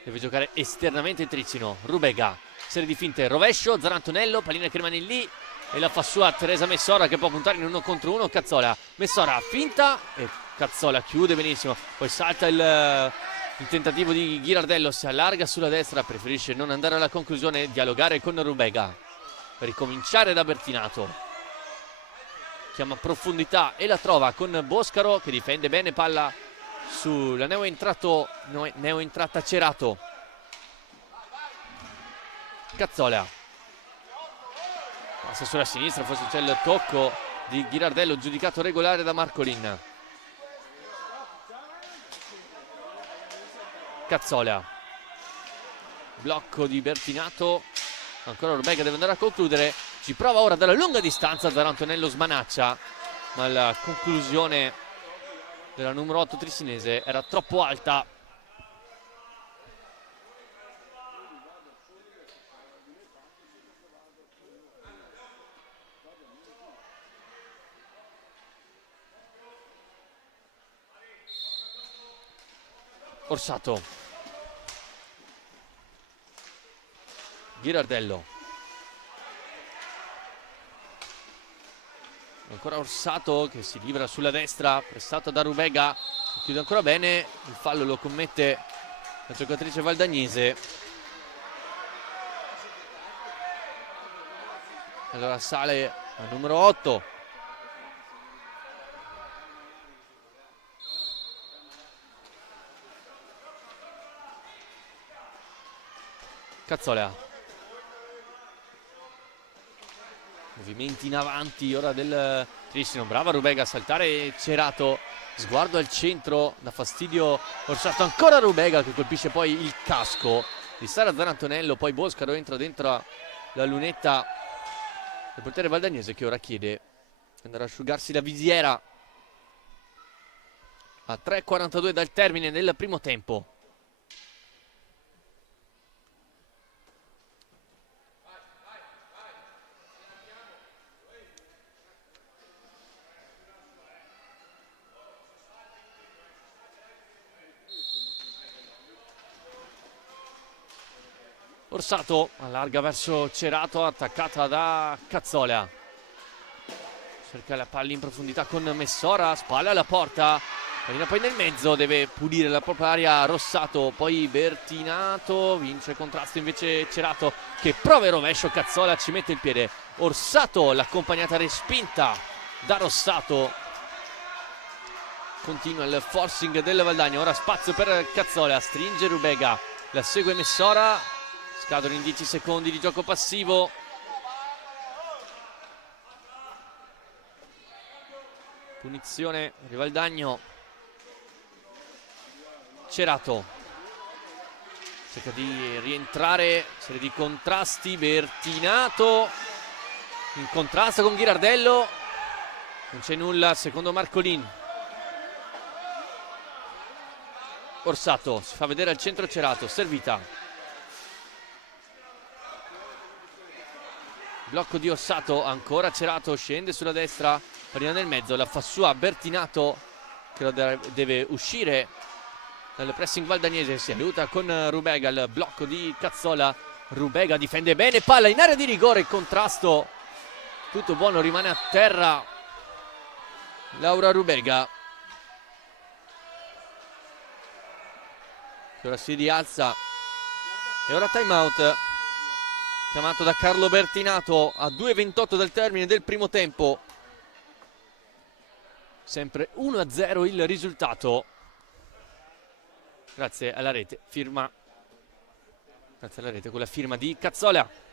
deve giocare esternamente Trissino. Rubega, serie di finte, rovescio, Zarantonello, pallina che rimane lì e la fa sua Teresa Messora, che può puntare in 1 contro 1. Cazzola, Messora finta e Cazzola chiude benissimo, poi salta il tentativo di Ghirardello, si allarga sulla destra, preferisce non andare alla conclusione, dialogare con Rubega per ricominciare da Bertinato, chiama profondità e la trova con Boscaro che difende bene, palla sulla neoentrata Cerato. Cazzola passa sulla sinistra, forse c'è il tocco di Ghirardello, giudicato regolare da Marcolin. Cazzola, blocco di Bertinato, ancora Rubega deve andare a concludere, ci prova ora dalla lunga distanza, Zarantonello smanaccia, ma la conclusione della numero 8 trissinese era troppo alta. Orsato, Ghirardello, ancora Orsato che si libera sulla destra, pressato da Rubega, chiude ancora bene, il fallo lo commette la giocatrice valdagnese. Allora sale al numero 8. Cazzola, movimenti in avanti ora del Trissino, brava Rubega a saltare Cerato, sguardo al centro, dà fastidio Orsato, ancora Rubega che colpisce poi il casco di Sara Zarantonello, poi Boscaro entra dentro la lunetta del portiere valdagnese che ora chiede di andare ad asciugarsi la visiera a 3:42 dal termine del primo tempo. Orsato allarga verso Cerato, attaccata da Cazzola. Cerca la palla in profondità con Messora, spalla alla porta. Pallina poi nel mezzo, deve pulire la propria area Rossato, poi Bertinato, vince il contrasto invece Cerato che prova il rovescio, Cazzola ci mette il piede. Orsato, l'accompagnata respinta da Rossato. Continua il forcing del Valdagno, ora spazio per Cazzola, stringe Rubega, la segue Messora, scadono in 10 secondi di gioco passivo. Punizione di Valdagno. Cerato cerca di rientrare, serie di contrasti, Bertinato in contrasto con Ghirardello, non c'è nulla secondo Marcolin. Orsato si fa vedere al centro Cerato, servita, blocco di Orsato, ancora Cerato, scende sulla destra, pallina nel mezzo, la fa sua Bertinato che lo deve uscire dal pressing valdagnese, si aiuta con Rubega, il blocco di Cazzola, Rubega difende bene, palla in area di rigore, contrasto, tutto buono, rimane a terra Laura Rubega, che ora si rialza e ora time out chiamato da Carlo Bertinato a 2:28 dal termine del primo tempo, sempre 1-0 il risultato. Grazie alla rete, grazie alla rete con la firma di Cazzola.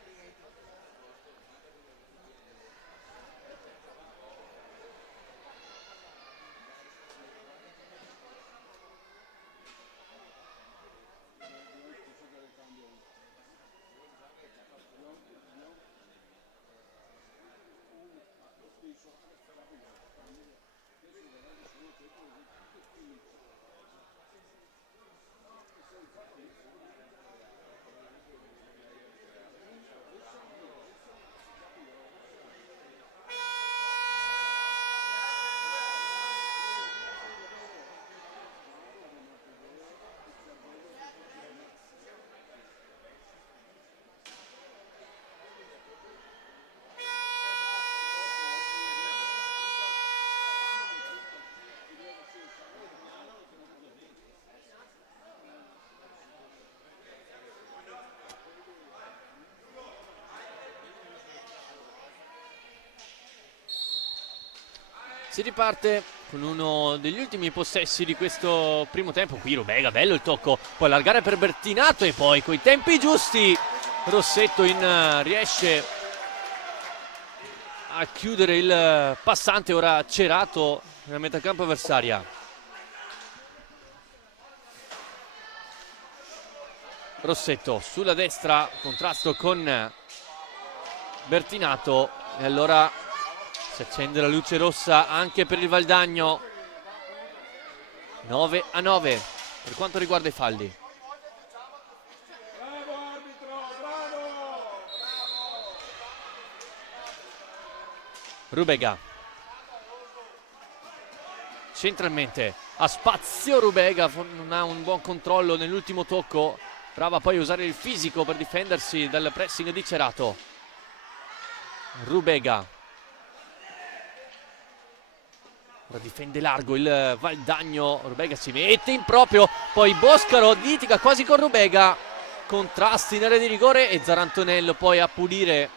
Si riparte con uno degli ultimi possessi di questo primo tempo. Qui Rubega, bello il tocco, può allargare per Bertinato e poi coi tempi giusti Rossetto riesce a chiudere il passante. Ora Cerato nella metacampo avversaria. Rossetto sulla destra, contrasto con Bertinato e allora si accende la luce rossa anche per il Valdagno. 9-9 per quanto riguarda i falli. Rubega centralmente, ha spazio Rubega, non ha un buon controllo nell'ultimo tocco, prova poi a usare il fisico per difendersi dal pressing di Cerato. Rubega ora difende largo il Valdagno, Rubega si mette in proprio, poi Boscaro litiga quasi con Rubega, contrasti in area di rigore e Zarantonello poi a pulire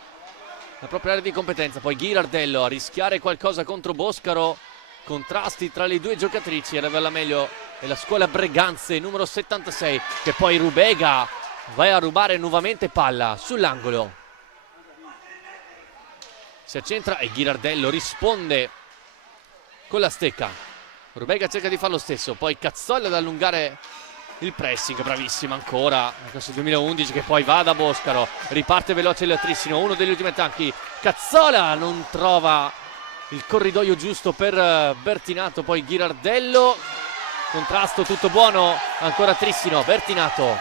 la propria area di competenza, poi Ghirardello a rischiare qualcosa contro Boscaro, contrasti tra le due giocatrici, ad averla meglio è la scuola Breganze numero 76, che poi Rubega va a rubare nuovamente palla sull'angolo, si accentra e Ghirardello risponde con la stecca. Rubega cerca di fare lo stesso, poi Cazzola ad allungare il pressing, bravissima ancora questo 2011 che poi va da Boscaro, riparte veloce il Trissino, uno degli ultimi attacchi. Cazzola non trova il corridoio giusto per Bertinato, poi Ghirardello, contrasto tutto buono, ancora Trissino, Bertinato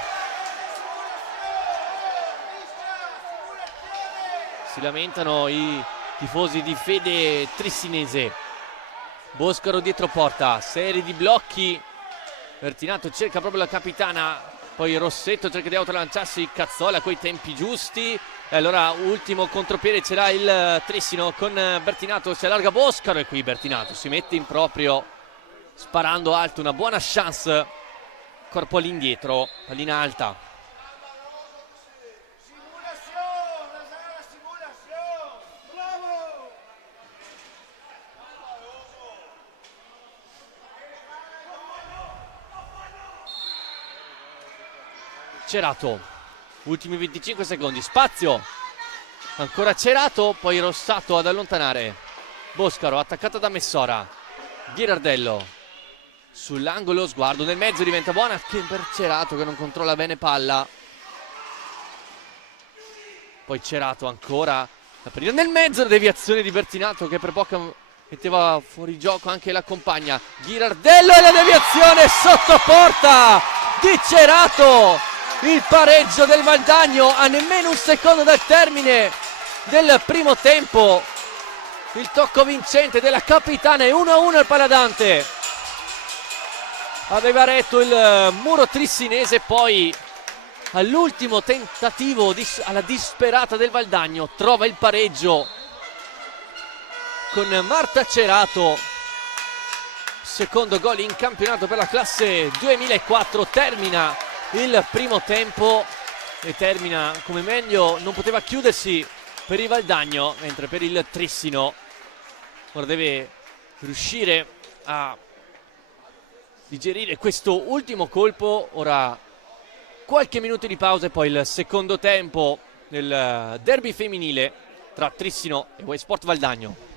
si lamentano i tifosi di Fede Trissinese. Boscaro dietro porta, serie di blocchi, Bertinato cerca proprio la capitana, poi Rossetto cerca di autolanciarsi, Cazzola coi tempi giusti, e allora ultimo contropiede ce l'ha il Trissino con Bertinato, si allarga Boscaro e qui Bertinato si mette in proprio sparando alto, una buona chance, corpo all'indietro, pallina alta. Cerato, ultimi 25 secondi, spazio, ancora Cerato, poi Rossato ad allontanare Boscaro, attaccata da Messora, Ghirardello sull'angolo, sguardo nel mezzo, diventa buona anche per Cerato che non controlla bene palla, poi Cerato ancora, la prima nel mezzo, la deviazione di Bertinato che per poco metteva fuori gioco anche la compagna, Ghirardello e la deviazione sotto porta di Cerato. Il pareggio del Valdagno a nemmeno un secondo dal termine del primo tempo. Il tocco vincente della capitana è 1-1 al Paladante. Aveva retto il muro trissinese, poi all'ultimo tentativo alla disperata del Valdagno trova il pareggio con Marta Cerato. Secondo gol in campionato per la classe 2004. Termina il primo tempo e termina come meglio non poteva chiudersi per il Valdagno, mentre per il Trissino ora deve riuscire a digerire questo ultimo colpo. Ora qualche minuto di pausa e poi il secondo tempo del derby femminile tra Trissino e Waysport Valdagno.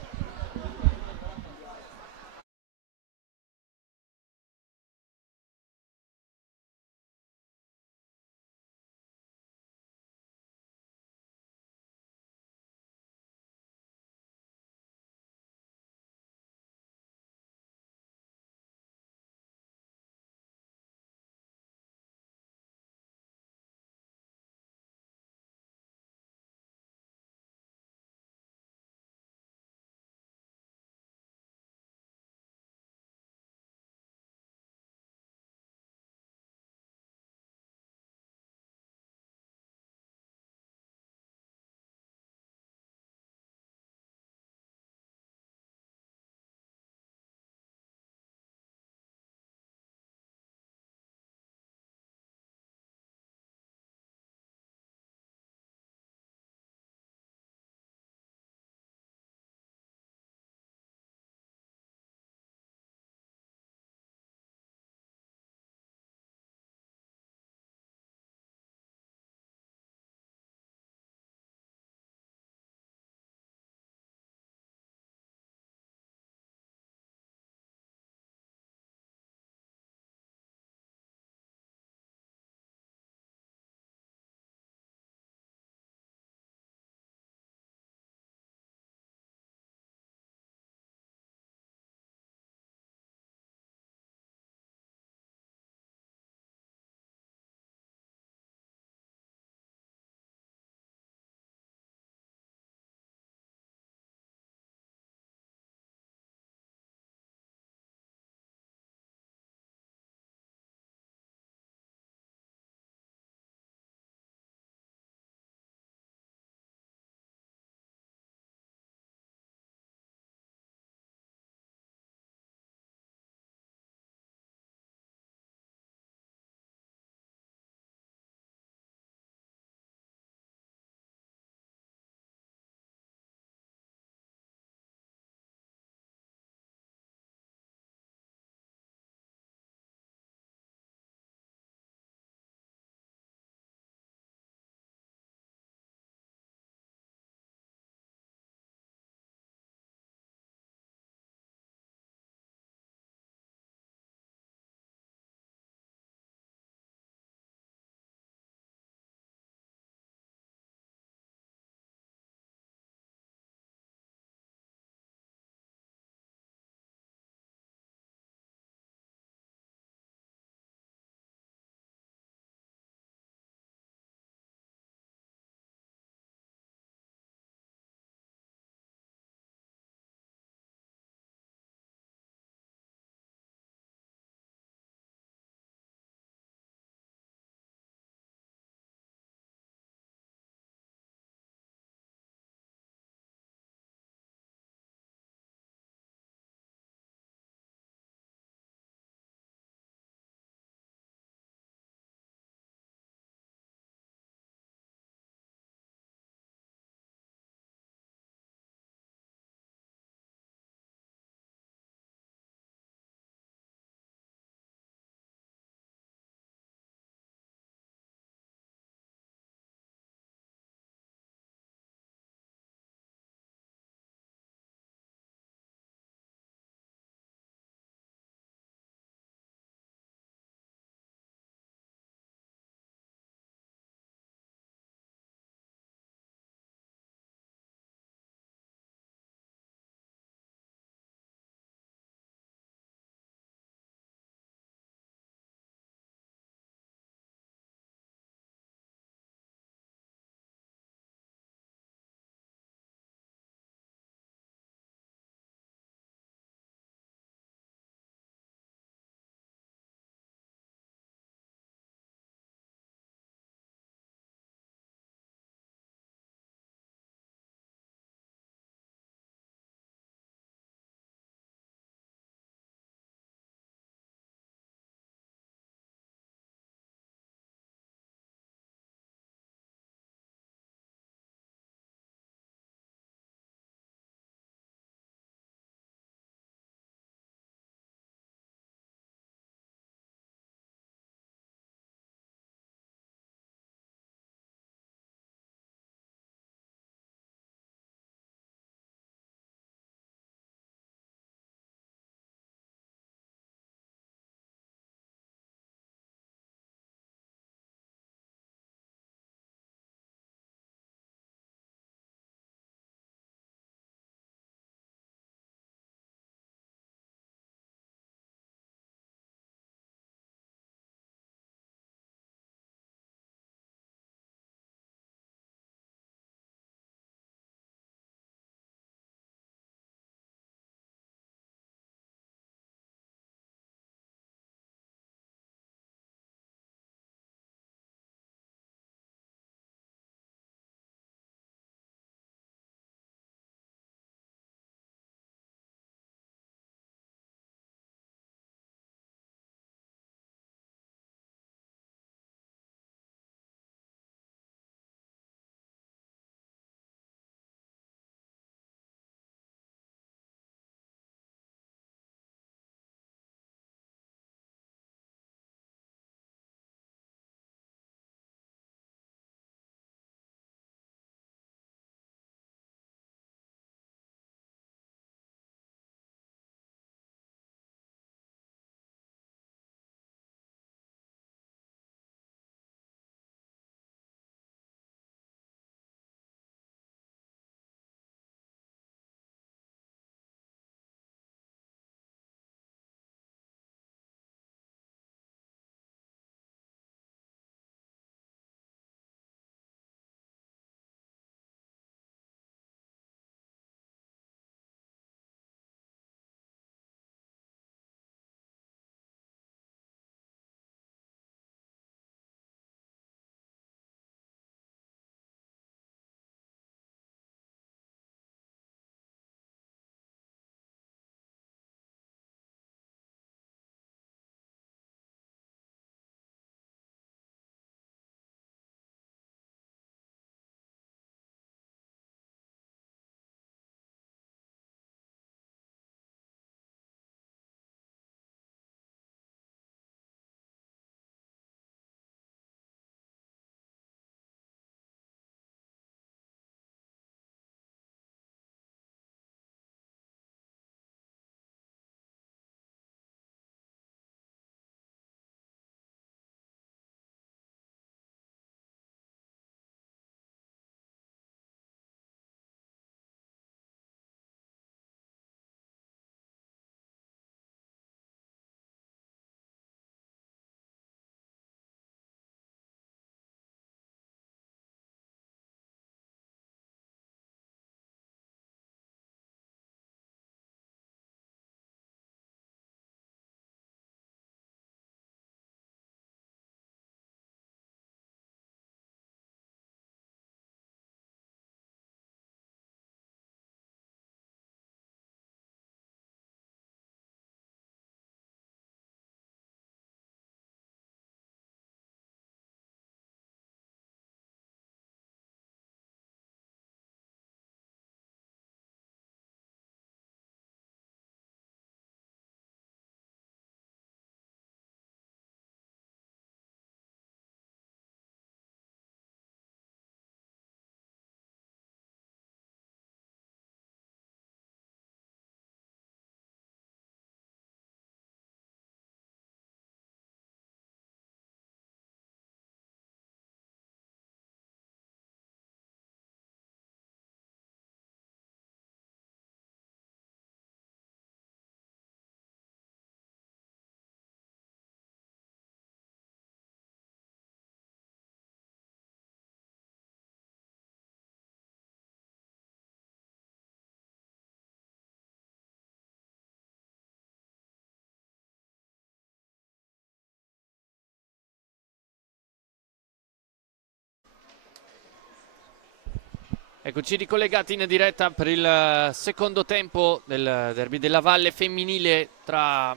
Eccoci ricollegati in diretta per il secondo tempo del derby della Valle femminile tra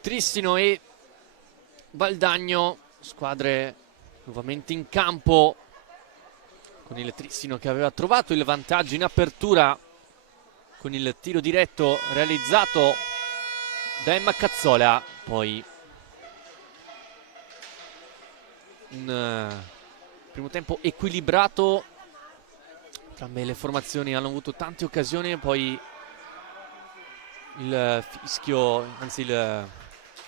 Trissino e Valdagno, squadre nuovamente in campo con il Trissino che aveva trovato il vantaggio in apertura con il tiro diretto realizzato da Emma Cazzola. Poi un primo tempo equilibrato, entrambe le formazioni hanno avuto tante occasioni e poi il fischio, anzi il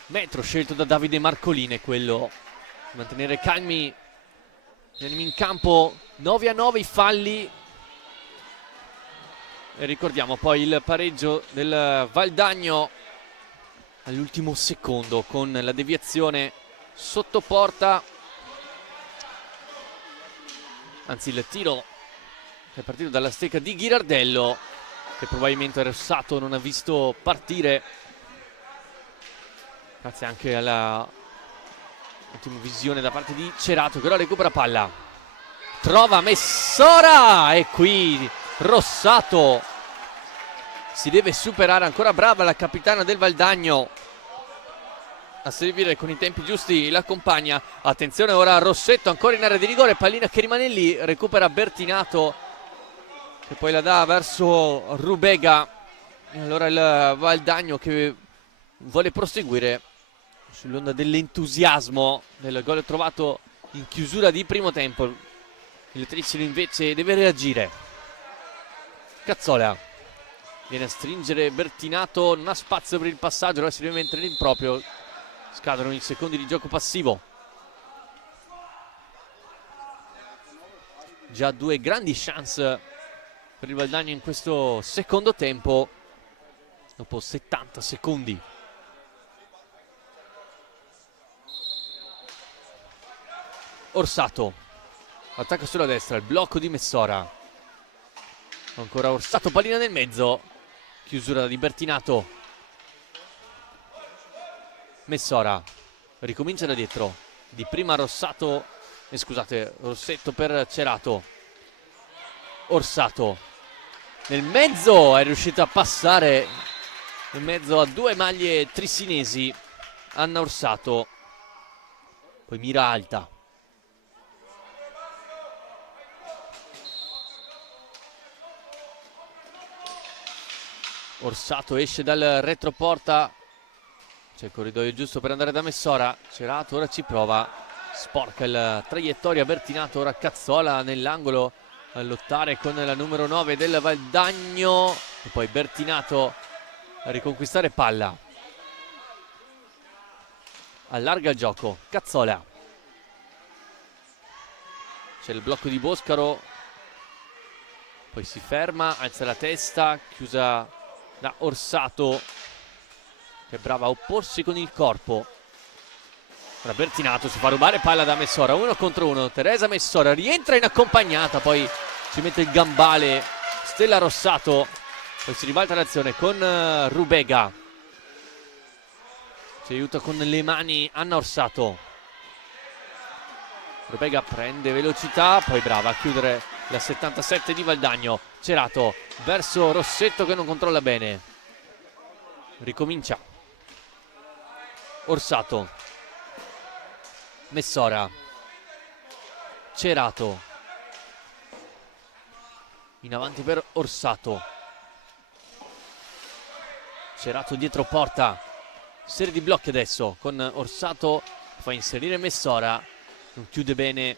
metro scelto da Davide Marcolini è quello di mantenere calmi gli animi in campo. 9-9 i falli e ricordiamo poi il pareggio del Valdagno all'ultimo secondo con la deviazione sotto porta, anzi il tiro che è partito dalla stecca di Ghirardello, che probabilmente Rossato non ha visto partire grazie anche alla ottima visione da parte di Cerato, che ora recupera palla, trova Messora e qui Rossato si deve superare. Ancora brava la capitana del Valdagno a servire con i tempi giusti la compagna. Attenzione ora Rossetto ancora in area di rigore, pallina che rimane lì, recupera Bertinato che poi la dà verso Rubega e allora il Valdagno che vuole proseguire sull'onda dell'entusiasmo del gol trovato in chiusura di primo tempo. Il Trissino invece deve reagire. Cazzola viene a stringere Bertinato, non ha spazio per il passaggio, ora si deve mettere in proprio, scadono i secondi di gioco passivo. Già due grandi chance per il Valdagno in questo secondo tempo dopo 70 secondi. Orsato attacca sulla destra, il blocco di Messora, ancora Orsato, pallina nel mezzo, chiusura di Bertinato. Messora ricomincia da dietro, di prima Rossato, scusate, Rossetto per Cerato. Orsato nel mezzo, è riuscito a passare in mezzo a due maglie trissinesi Anna Orsato, poi mira alta. Orsato esce dal retroporta, c'è il corridoio giusto per andare da Messora. Cerato ora ci prova, sporca la traiettoria Bertinato, ora Cazzola nell'angolo a lottare con la numero 9 del Valdagno e poi Bertinato a riconquistare palla, allarga il gioco. Cazzola, c'è il blocco di Boscaro, poi si ferma, alza la testa, chiusa da Orsato che è brava a opporsi con il corpo. Ora Bertinato si fa rubare palla da Messora, 1 contro 1. Teresa Messora rientra in accompagnata, poi ci mette il gambale Stella Rossato, poi si ribalta l'azione con Rubega, ci aiuta con le mani Anna Orsato. Rubega prende velocità, poi brava a chiudere la 77 di Valdagno. Cerato verso Rossetto che non controlla bene, ricomincia Orsato, Messora, Cerato in avanti per Orsato. Cerato dietro porta, serie di blocchi adesso con Orsato, fa inserire Messora, non chiude bene,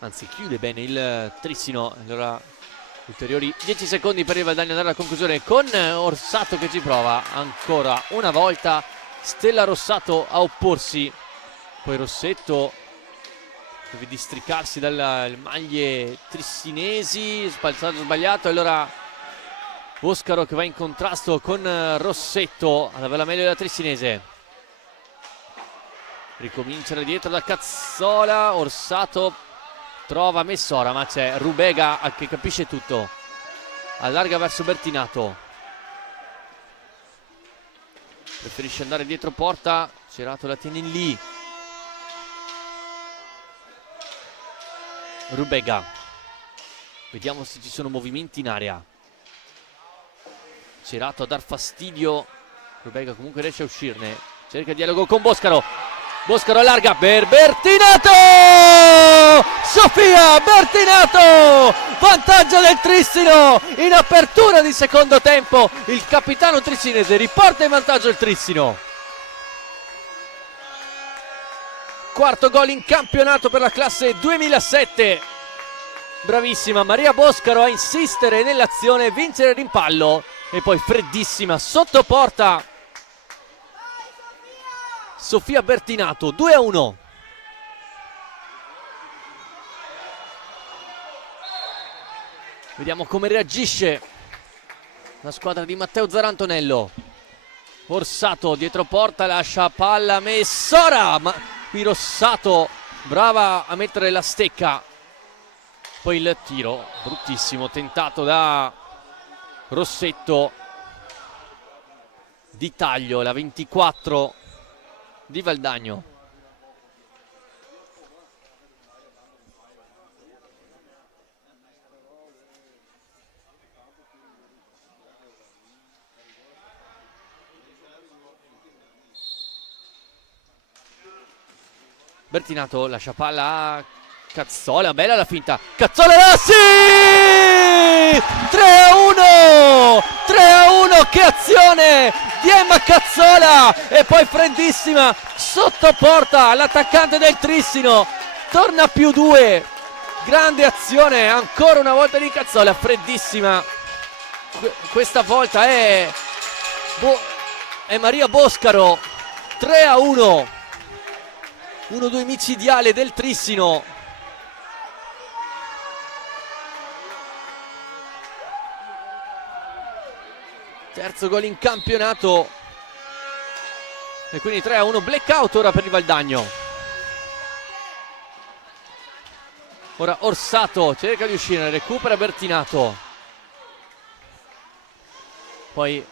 anzi chiude bene il Trissino. Allora ulteriori 10 secondi per il Valdagno andare alla conclusione con Orsato che ci prova ancora una volta. Stella Rossato a opporsi, poi Rossetto deve districarsi dalle maglie trissinesi, spalzato sbagliato, e allora Boscaro che va in contrasto con Rossetto ad avere la meglio della trissinese. Ricomincia da dietro da Cazzola, Orsato trova Messora ma c'è Rubega che capisce tutto, allarga verso Bertinato, preferisce andare dietro porta, Cerato la tiene lì. Rubega Vediamo se ci sono movimenti in area. Cerato a dar fastidio. Rubega comunque riesce a uscirne. Cerca il dialogo con Boscaro. Boscaro allarga per Bertinato! Sofia Bertinato! Vantaggio del Trissino in apertura di secondo tempo. Il capitano trissinese riporta in vantaggio il Trissino. Quarto gol in campionato per la classe 2007. Bravissima Maria Boscaro a insistere nell'azione, vincere il rimpallo e poi freddissima sotto porta Sofia Bertinato. 2-1. Vediamo come reagisce la squadra di Matteo Zarantonello. Orsato dietro porta, lascia palla Messora, ma qui Rossato brava a mettere la stecca. Poi il tiro bruttissimo tentato da Rossetto. Di taglio la 24 di Valdagno. Bertinato lascia palla a Cazzola, bella la finta. Cazzola Rossi! 3-1! 3-1, che azione di Emma Cazzola! E poi freddissima sotto porta l'attaccante del Trissino. Torna più 2. Grande azione ancora una volta di Cazzola, freddissima. Questa volta è Maria Boscaro. 3-1. 1-2 micidiale del Trissino. Terzo gol in campionato. E quindi 3-1. Blackout ora per il Valdagno. Ora Orsato cerca di uscire, recupera Bertinato. Poi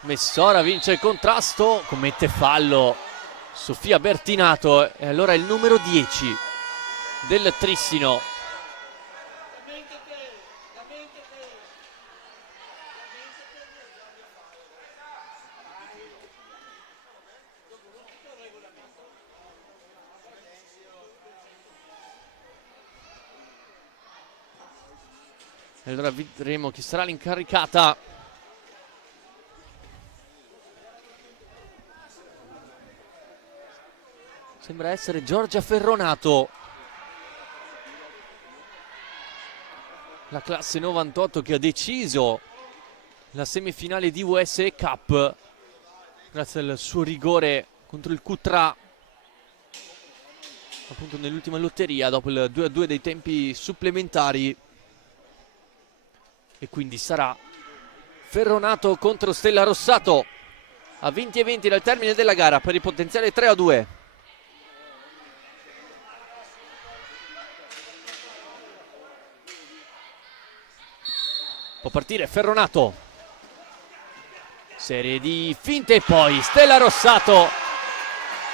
Messora vince il contrasto, commette fallo Sofia Bertinato, e allora il numero 10 del Trissino. E allora vedremo chi sarà l'incaricata. Sembra essere Giorgia Ferronato, la classe 98 che ha deciso la semifinale di USE Cup grazie al suo rigore contro il Cutrà, appunto nell'ultima lotteria dopo il 2-2 dei tempi supplementari. E quindi sarà Ferronato contro Stella Rossato a 20:20 dal termine della gara per il potenziale 3-2. Può partire Ferronato, serie di finte e poi Stella Rossato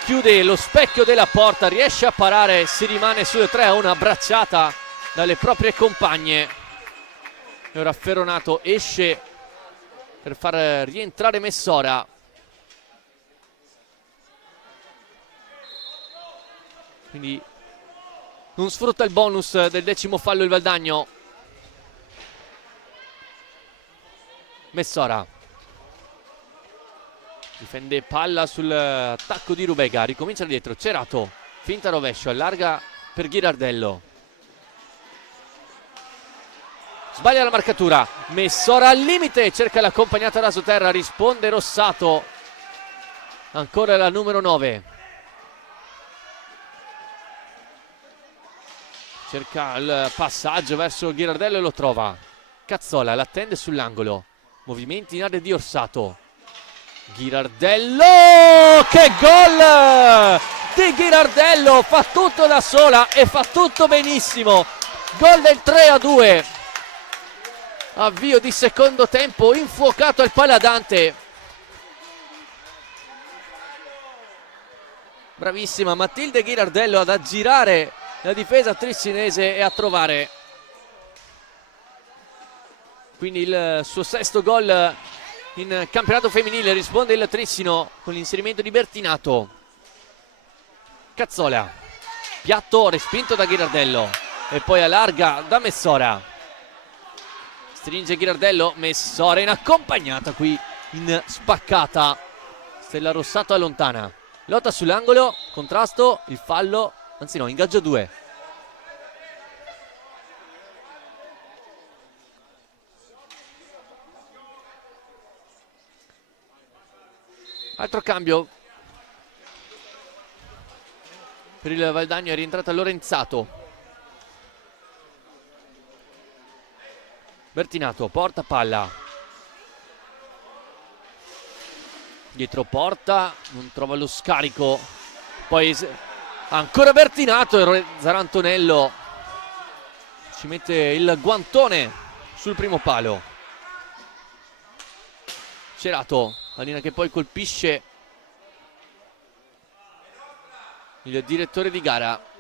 chiude lo specchio della porta, riesce a parare, si rimane sul 3-1 abbracciata dalle proprie compagne. E ora Ferronato esce per far rientrare Messora. Quindi non sfrutta il bonus del 10° fallo il Valdagno. Messora difende palla sull'attacco di Rubega, ricomincia da dietro, Cerato, finta rovescio, allarga per Ghirardello, sbaglia la marcatura, Messora al limite, cerca l'accompagnata rasoterra, risponde Rossato, ancora la numero 9, cerca il passaggio verso Ghirardello e lo trova. Cazzola l'attende sull'angolo, movimenti in area di Orsato, Ghirardello, che gol di Ghirardello, fa tutto da sola e fa tutto benissimo, gol del 3-2, avvio di secondo tempo infuocato al Paladante. Bravissima Matilde Ghirardello ad aggirare la difesa trissinese e a trovare quindi il suo sesto gol in campionato femminile. Risponde il Trissino con l'inserimento di Bertinato. Cazzola, piatto respinto da Ghirardello e poi allarga da Messora. Stringe Ghirardello, Messora in accompagnata qui in spaccata. Stella Rossato allontana, lotta sull'angolo, contrasto, il fallo, anzi no, ingaggio 2. Altro cambio per il Valdagno, è rientrata Lorenzato. Bertinato porta palla, dietro porta, non trova lo scarico, poi ancora Bertinato e Zarantonello ci mette il guantone sul primo palo. Cerato, pallina che poi colpisce il direttore di gara.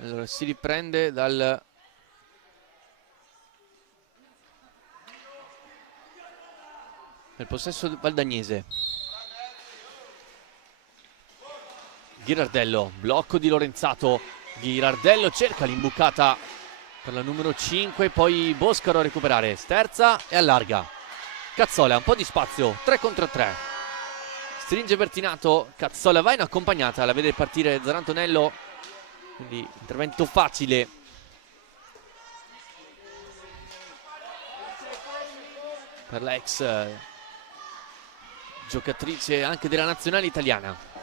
Allora si riprende dal possesso valdagnese. Ghirardello, blocco di Lorenzato. Ghirardello cerca l'imbucata per la numero 5, poi Boscaro a recuperare, sterza e allarga. Cazzola, un po' di spazio, 3 contro 3. Stringe Bertinato, Cazzola va in accompagnata, la vede partire Zarantonello, quindi intervento facile. Per la ex giocatrice anche della nazionale italiana.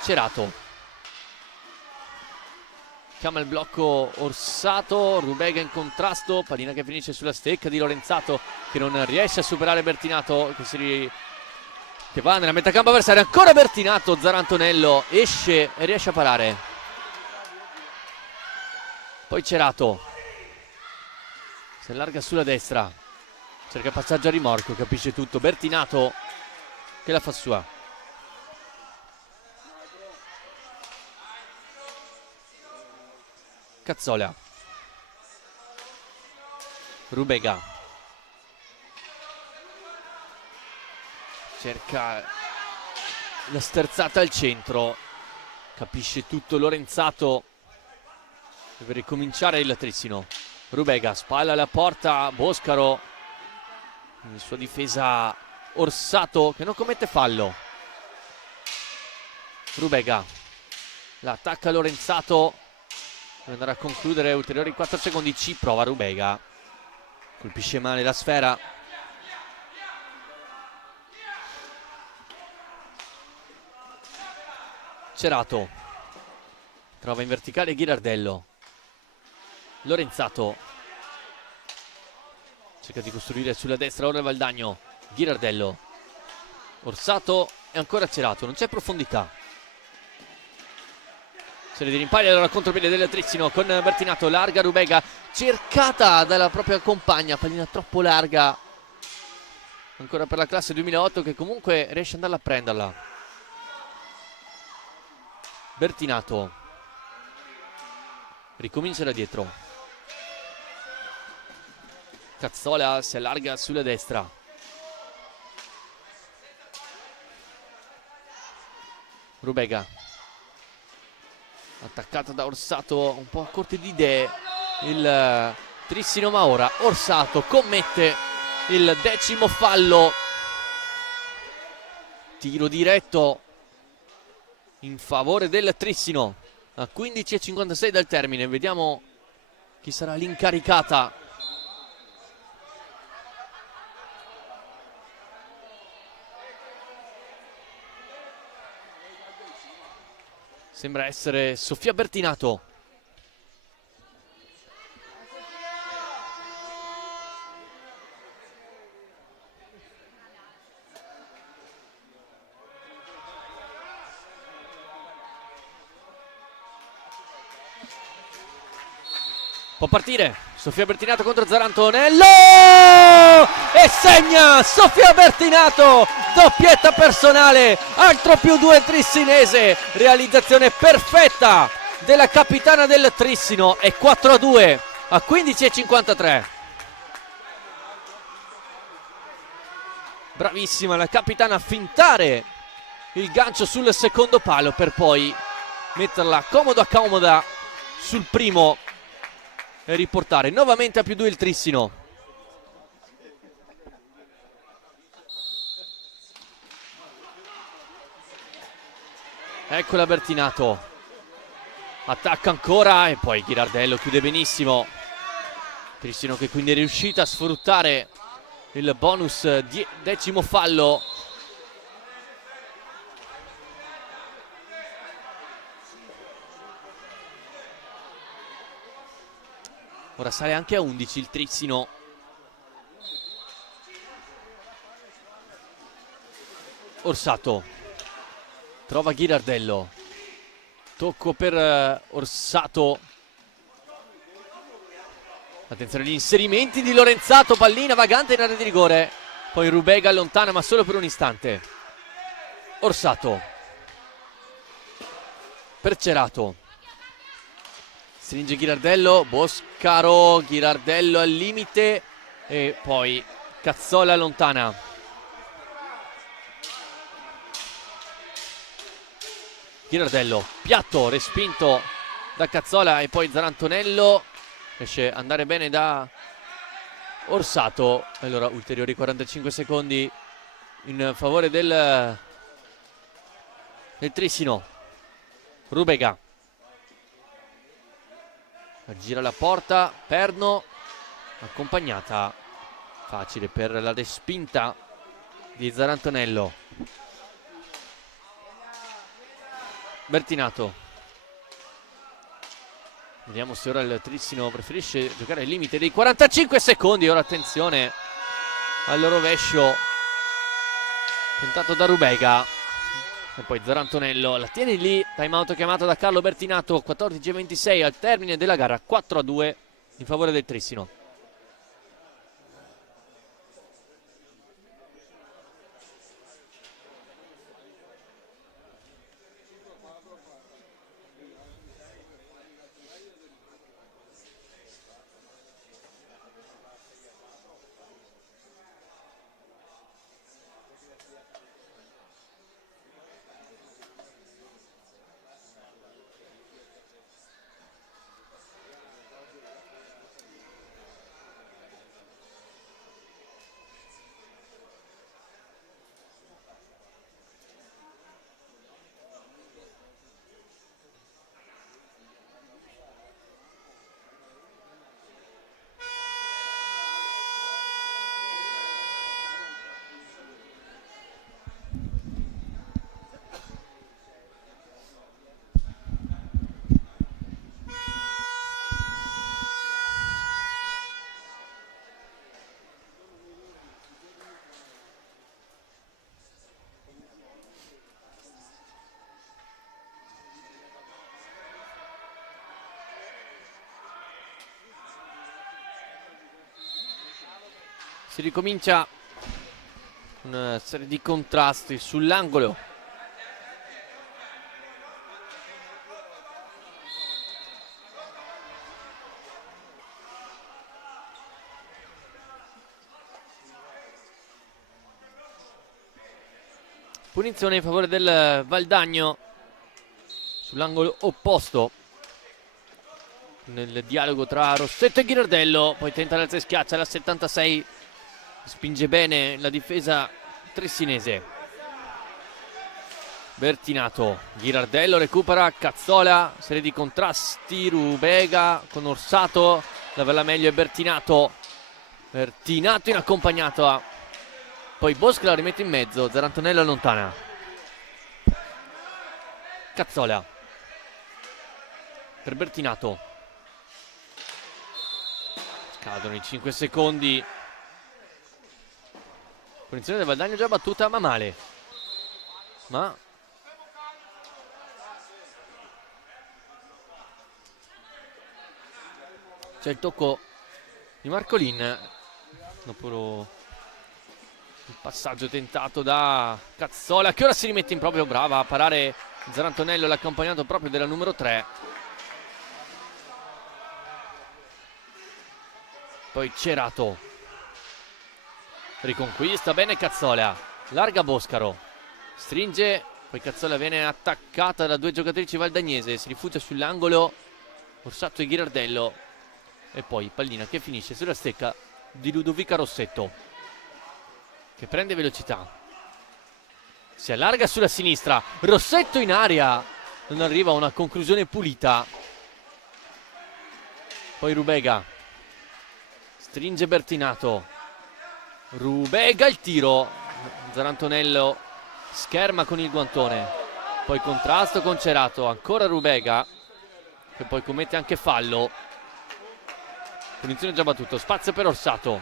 Cerato chiama il blocco Orsato, Rubega in contrasto, pallina che finisce sulla stecca di Lorenzato che non riesce a superare Bertinato che va nella metà campo avversaria. Ancora Bertinato, Zarantonello esce e riesce a parare. Poi Cerato si allarga sulla destra, cerca passaggio a rimorchio, capisce tutto. Bertinato che la fa sua. Cazzola, Rubega cerca la sterzata al centro, capisce tutto Lorenzato, deve ricominciare il Trissino. Rubega spalla alla porta, Boscaro in sua difesa, Orsato che non commette fallo. Rubega la attacca Lorenzato, deve andare a concludere, ulteriori 4 secondi, ci prova Rubega, colpisce male la sfera. Cerato trova in verticale Ghirardello. Lorenzato cerca di costruire sulla destra, ora Valdagno. Ghirardello, Orsato e ancora Cerato, non c'è profondità. Serie di rimpalli, allora contropiede del Trissino con Bertinato, larga Rubega, cercata dalla propria compagna, pallina troppo larga ancora per la classe 2008 che comunque riesce ad andarla a prenderla. Bertinato ricomincia da dietro, Cazzola si allarga sulla destra, Rubega attaccata da Orsato, un po' a corte di idee il Trissino, ma ora Orsato commette il 10° fallo. Tiro diretto in favore del Trissino a 15:56 dal termine. Vediamo chi sarà l'incaricata. Sembra essere Sofia Bertinato. Può partire Sofia Bertinato contro Zarantonello e segna Sofia Bertinato, doppietta personale, altro +2 trissinese, realizzazione perfetta della capitana del Trissino, e 4-2 a 15:53. Bravissima la capitana a fintare il gancio sul secondo palo per poi metterla comoda sul primo e riportare nuovamente a +2 il Trissino. Eccola Bertinato, attacca ancora e poi Ghirardello chiude benissimo. Trissino che quindi è riuscita a sfruttare il bonus 10° fallo. Ora sale anche a 11 il Trissino. Orsato trova Ghirardello, tocco per Orsato. Attenzione agli inserimenti di Lorenzato, pallina vagante in area di rigore, poi Rubega allontana ma solo per un istante. Orsato per Cerato, stringe Ghirardello, Boscaro, Ghirardello al limite e poi Cazzola allontana. Ghirardello, piatto, respinto da Cazzola e poi Zarantonello, riesce ad andare bene da Orsato. Allora ulteriori 45 secondi in favore del Trissino. Rubega gira la porta, Perno, accompagnata facile per la respinta di Zarantonello. Bertinato, vediamo se ora il Trissino preferisce giocare al limite dei 45 secondi. Ora attenzione al rovescio tentato da Rubega e poi Zarantonello la tiene lì. Time out chiamato da Carlo Bertinato. 14:26 al termine della gara, 4-2 in favore del Trissino. Si ricomincia una serie di contrasti sull'angolo. Punizione in favore del Valdagno sull'angolo opposto. Nel dialogo tra Rossetto e Ghirardello, poi tenta l'alza e schiaccia alla 76. Spinge bene la difesa trissinese. Bertinato, Ghirardello recupera, Cazzola, serie di contrasti, Rubega con Orsato, la va meglio è Bertinato. Bertinato in accompagnata, poi Bosca la rimette in mezzo, Zarantonello allontana. Cazzola per Bertinato. Scadono i 5 secondi. Punizione del Valdagno già battuta ma male. Ma c'è il tocco di Marcolin dopo il passaggio tentato da Cazzola, che ora si rimette in proprio. Brava a parare Zarantonello, l'accompagnato proprio della numero 3. Poi Cerato riconquista bene Cazzola, larga Boscaro, stringe, poi Cazzola viene attaccata da due giocatrici valdagnese, si rifugia sull'angolo Orsato e Ghirardello, e poi pallina che finisce sulla stecca di Ludovica Rossetto, che prende velocità, si allarga sulla sinistra, Rossetto in aria, non arriva a una conclusione pulita. Poi Rubega stringe Bertinato, Rubega il tiro, Zarantonello scherma con il guantone, poi contrasto con Cerato, ancora Rubega che poi commette anche fallo, punizione già battuto, spazio per Orsato,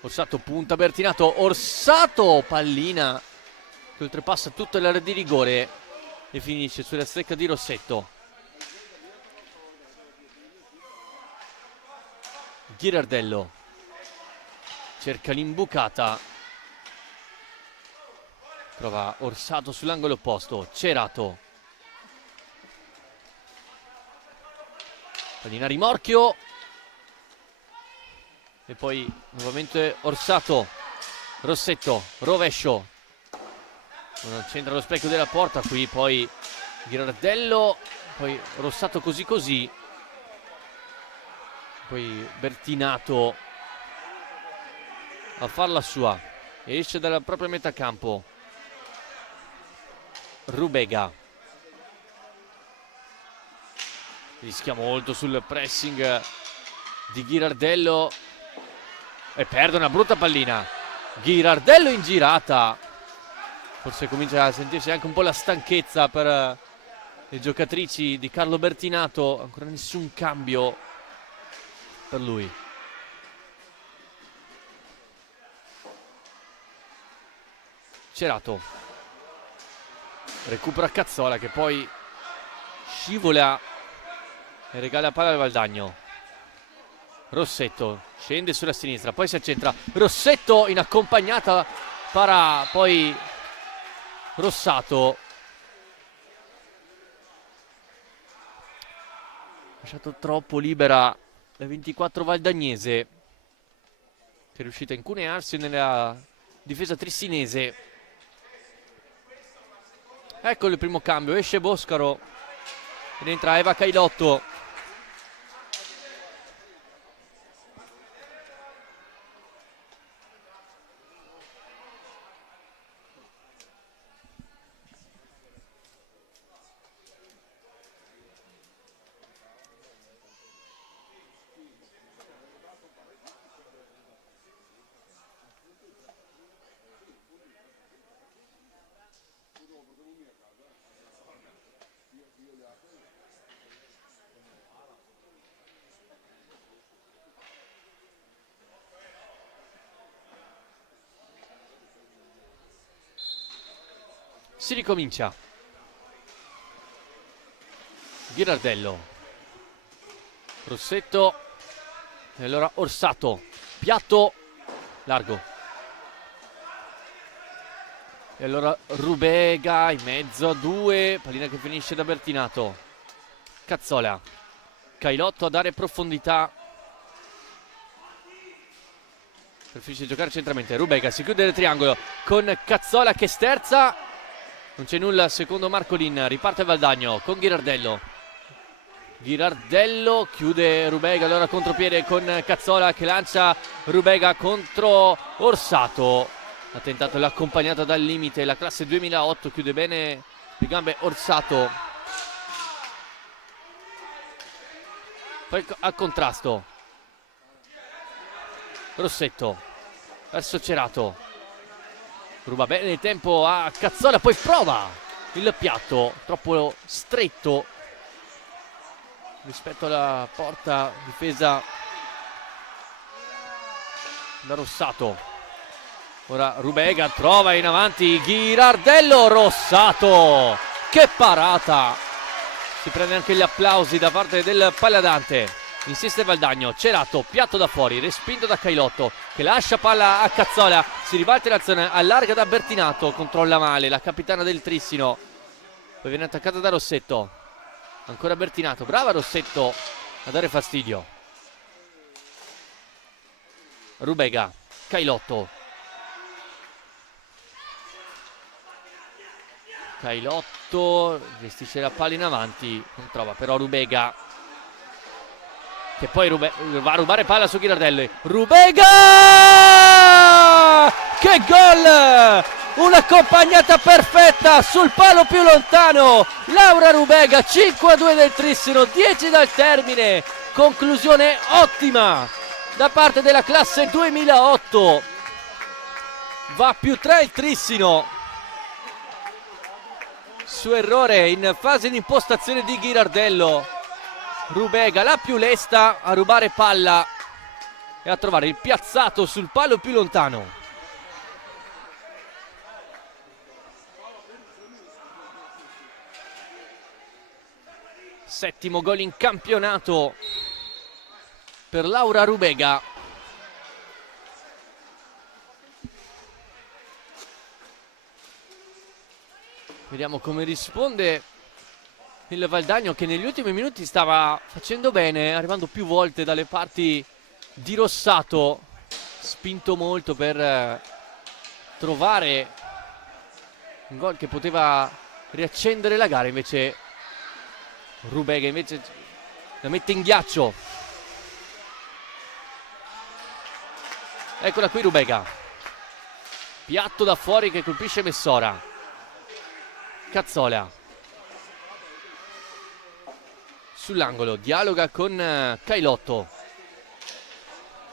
Orsato punta Bertinato, Orsato pallina che oltrepassa tutta l'area di rigore e finisce sulla stecca di Rossetto. Ghirardello cerca l'imbucata, trova Orsato sull'angolo opposto, Cerato, pallina rimorchio e poi nuovamente Orsato, Rossetto, rovescio, non c'entra lo specchio della porta, qui poi Ghirardello, poi Rossato così così, poi Bertinato a farla sua, esce dalla propria metà campo, Rubega rischia molto sul pressing di Ghirardello e perde una brutta pallina. Ghirardello in girata, forse comincia a sentirsi anche un po' la stanchezza per le giocatrici di Carlo Bertinato, ancora nessun cambio per lui. Cerato recupera Cazzola che poi scivola e regala palla al Valdagno. Rossetto scende sulla sinistra, poi si accentra, Rossetto in accompagnata, para poi Rossato, lasciato troppo libera la 24 valdagnese, che è riuscita a incunearsi nella difesa trissinese. Eccolo il primo cambio, esce Boscaro ed entra Eva Cailotto. Si ricomincia. Ghirardello, Rossetto e allora Orsato, piatto largo e allora Rubega in mezzo a due, pallina che finisce da Bertinato. Cazzola, Cailotto a dare profondità, preferisce giocare centralmente. Rubega si chiude nel triangolo con Cazzola che sterza, non c'è nulla secondo Marcolin, riparte Valdagno con Ghirardello. Ghirardello chiude Rubega, allora contropiede con Cazzola che lancia Rubega contro Orsato. Ha tentato l'accompagnata dal limite, la classe 2008, chiude bene le gambe Orsato. Poi a contrasto Rossetto verso Cerato, ruba bene il tempo a Cazzola, poi prova il piatto troppo stretto rispetto alla porta difesa da Rossato. Ora Rubega trova in avanti Ghirardello, Rossato, che parata, si prende anche gli applausi da parte del Palladante. insiste Valdagno, Cerato, piatto da fuori, respinto da Cailotto che lascia palla a Cazzola, si ribalta in azione, allarga da Bertinato, controlla male la capitana del Trissino, poi viene attaccata da Rossetto, ancora Bertinato, brava Rossetto a dare fastidio. Rubega, Cailotto, gestisce la palla in avanti, non trova però Rubega, che poi va a rubare palla su Ghirardelli. Rubega! Che gol! Un'accompagnata perfetta sul palo più lontano. Laura Rubega, 5-2 del Trissino, 10 dal termine. Conclusione ottima da parte della classe 2008. Va più 3 il Trissino su errore in fase di impostazione di Ghirardello. Rubega, la più lesta a rubare palla e a trovare il piazzato sul palo più lontano. Settimo gol in campionato per Laura Rubega. Vediamo come risponde il Valdagno, che negli ultimi minuti stava facendo bene, arrivando più volte dalle parti di Rossato, spinto molto per trovare un gol che poteva riaccendere la gara. Invece Rubega la mette in ghiaccio. Eccola qui Rubega, piatto da fuori che colpisce Messora. Cazzola sull'angolo, dialoga con Cailotto,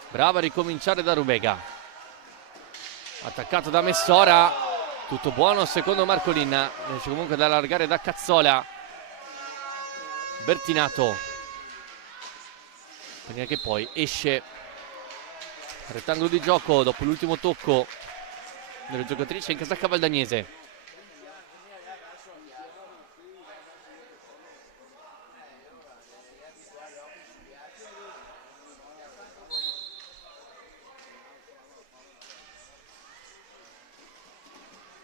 brava a ricominciare da Rubega, attaccato da Messora, tutto buono secondo Marcolin, riesce comunque ad allargare da Cazzola. Bertinato, che poi esce al rettangolo di gioco dopo l'ultimo tocco delle giocatrici in casacca valdagnese.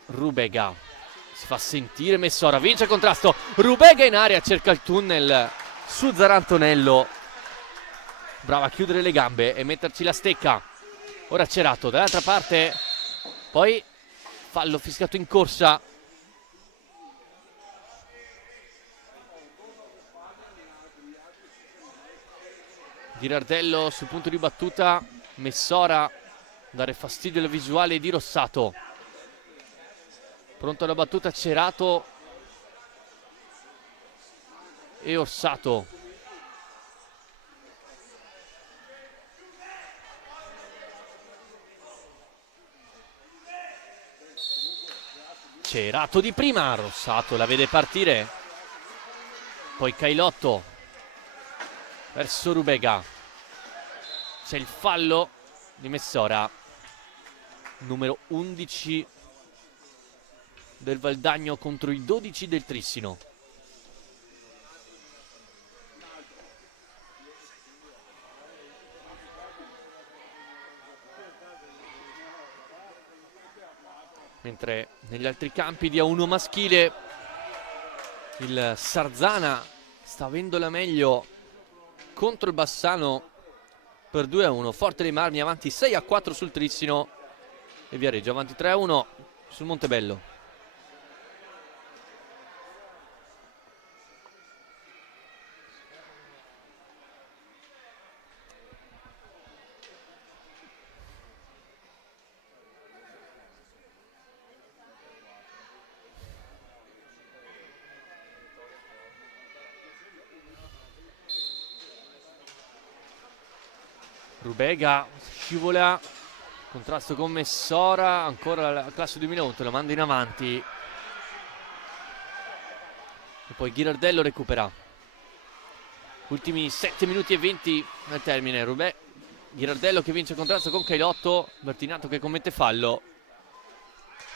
Rubega si fa sentire, Messora vince il contrasto, Rubega in aria, cerca il tunnel su Zarantonello, brava a chiudere le gambe e metterci la stecca. Ora Cerato dall'altra parte, poi fallo fischiato in corsa. Ghirardello sul punto di battuta, Messora dare fastidio alla visuale di Rossato. Pronto alla battuta Cerato e Orsato. Cerato di prima, Rossato la vede partire. Poi Cailotto verso Rubega. C'è il fallo di Messora, numero 11 del Valdagno contro i 12 del Trissino. Mentre negli altri campi di A1 maschile il Sarzana sta avendo la meglio contro il Bassano per 2-1. Forte dei Marmi avanti 6-4 sul Trissino e Viareggio avanti 3-1 sul Montebello. Rubega scivola, contrasto con Messora, ancora la classe 2008, la manda in avanti e poi Ghirardello recupera. Ultimi 7 minuti e 20 nel termine. Ghirardello che vince il contrasto con Cailotto, Bertinato che commette fallo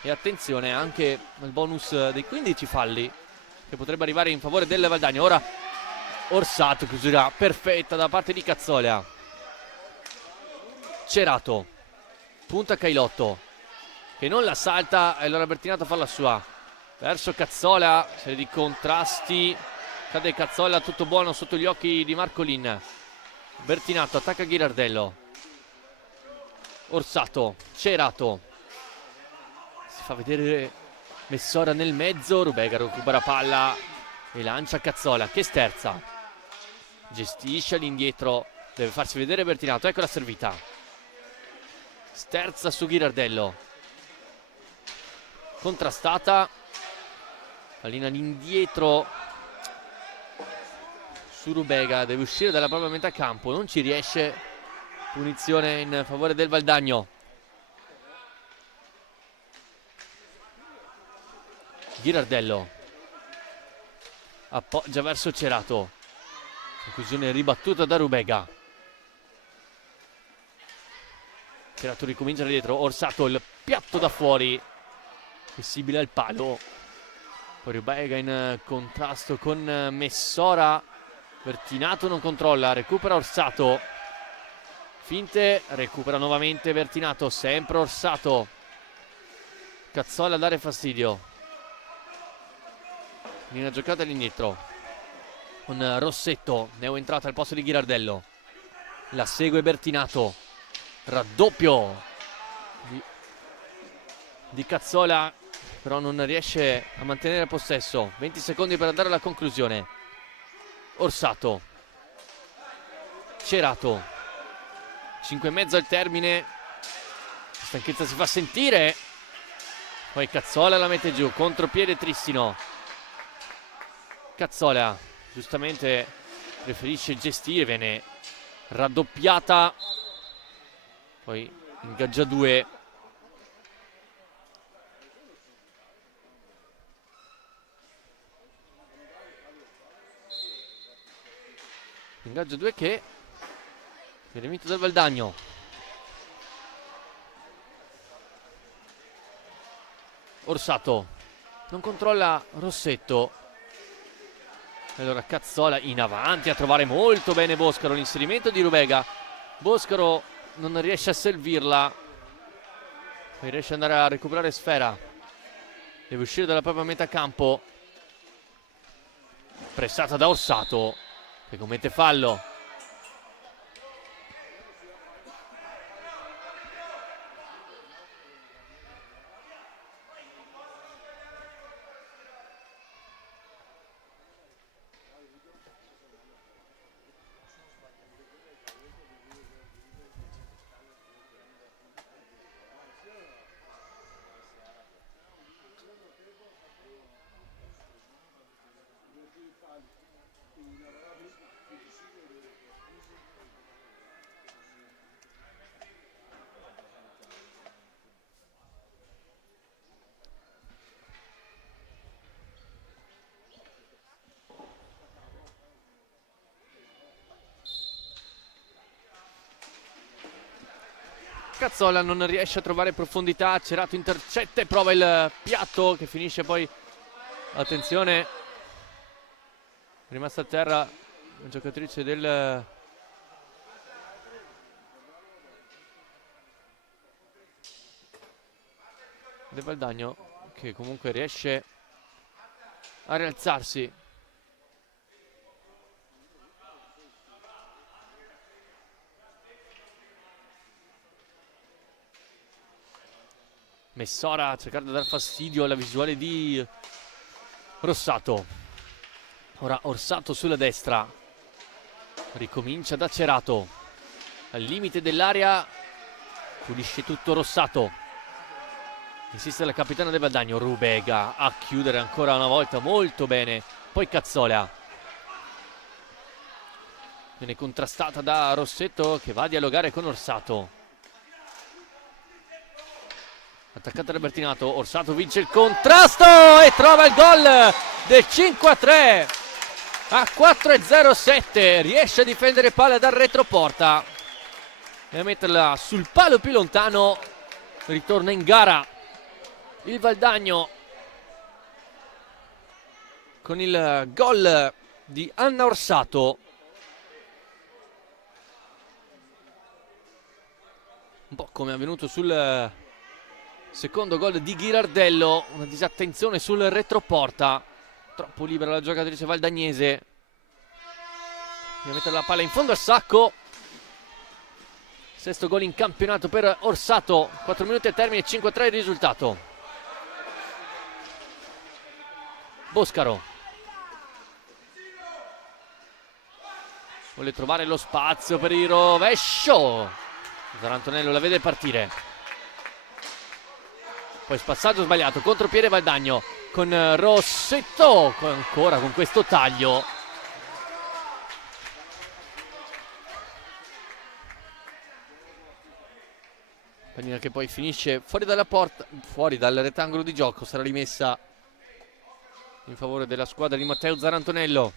e attenzione anche al bonus dei 15 falli che potrebbe arrivare in favore del Valdagno. Ora Orsato, chiusura perfetta da parte di Cazzola. Cerato, punta Cailotto che non la salta e allora Bertinato fa la sua. Verso Cazzola, serie di contrasti, cade Cazzola, tutto buono sotto gli occhi di Marcolin. Bertinato attacca Ghirardello. Orsato, Cerato, si fa vedere Messora nel mezzo, Rubega recupera palla e lancia Cazzola che sterza, gestisce all'indietro, deve farsi vedere Bertinato, ecco la servita, sterza su Ghirardello, contrastata, pallina all'indietro su Rubega, deve uscire dalla propria metà campo, non ci riesce, punizione in favore del Valdagno. Ghirardello appoggia verso Cerato, conclusione ribattuta da Rubega. Cerato ricomincia da dietro, Orsato il piatto da fuori, possibile al palo, poi Rubega in contrasto con Messora, Bertinato non controlla, recupera Orsato, finte, recupera nuovamente Bertinato, sempre Orsato, Cazzola a dare fastidio, in una giocata all'indietro con Rossetto, neo-entrata al posto di Ghirardello, la segue Bertinato, raddoppio di Cazzola, però non riesce a mantenere il possesso, 20 secondi per andare alla conclusione. Orsato, Cerato, 5,5 al termine, la stanchezza si fa sentire, poi Cazzola la mette giù, contropiede Tristino. Cazzola giustamente preferisce gestire, viene raddoppiata, poi ingaggia 2, ingaggio 2 che viene vinto dal Valdagno. Orsato non controlla Rossetto, allora Cazzola in avanti a trovare molto bene Boscaro, l'inserimento di Rubega, Boscaro non riesce a servirla, poi riesce ad andare a recuperare Sfera, deve uscire dalla propria metà campo, pressata da Orsato che commette fallo. Cazzola non riesce a trovare profondità, Cerato intercetta e prova il piatto che finisce poi, attenzione, rimasta a terra la giocatrice del Valdagno, che comunque riesce a rialzarsi. Messora cercando di dar fastidio alla visuale di Rossato. Ora Orsato sulla destra, ricomincia da Cerato, al limite dell'area pulisce tutto Rossato, insiste la capitana del Valdagno, Rubega a chiudere ancora una volta molto bene, poi Cazzola viene contrastata da Rossetto che va a dialogare con Orsato, attaccata da Bertinato, Orsato vince il contrasto e trova il gol del 5-3 a 4,07, riesce a difendere palla dal retroporta e a metterla sul palo più lontano, ritorna in gara il Valdagno con il gol di Anna Orsato. Un po' come è avvenuto sul secondo gol di Ghirardello, una disattenzione sul retroporta, troppo libera la giocatrice valdagnese. Deve mettere la palla in fondo al sacco. Sesto gol in campionato per Orsato, 4 minuti al termine, 5-3 il risultato. Boscaro vuole trovare lo spazio per il rovescio. Zarantonello la vede partire. Poi spazzaggio sbagliato, contropiede Valdagno con Rossetto, ancora con questo taglio. Pallina che poi finisce fuori dalla porta, fuori dal rettangolo di gioco, sarà rimessa in favore della squadra di Matteo Zarantonello.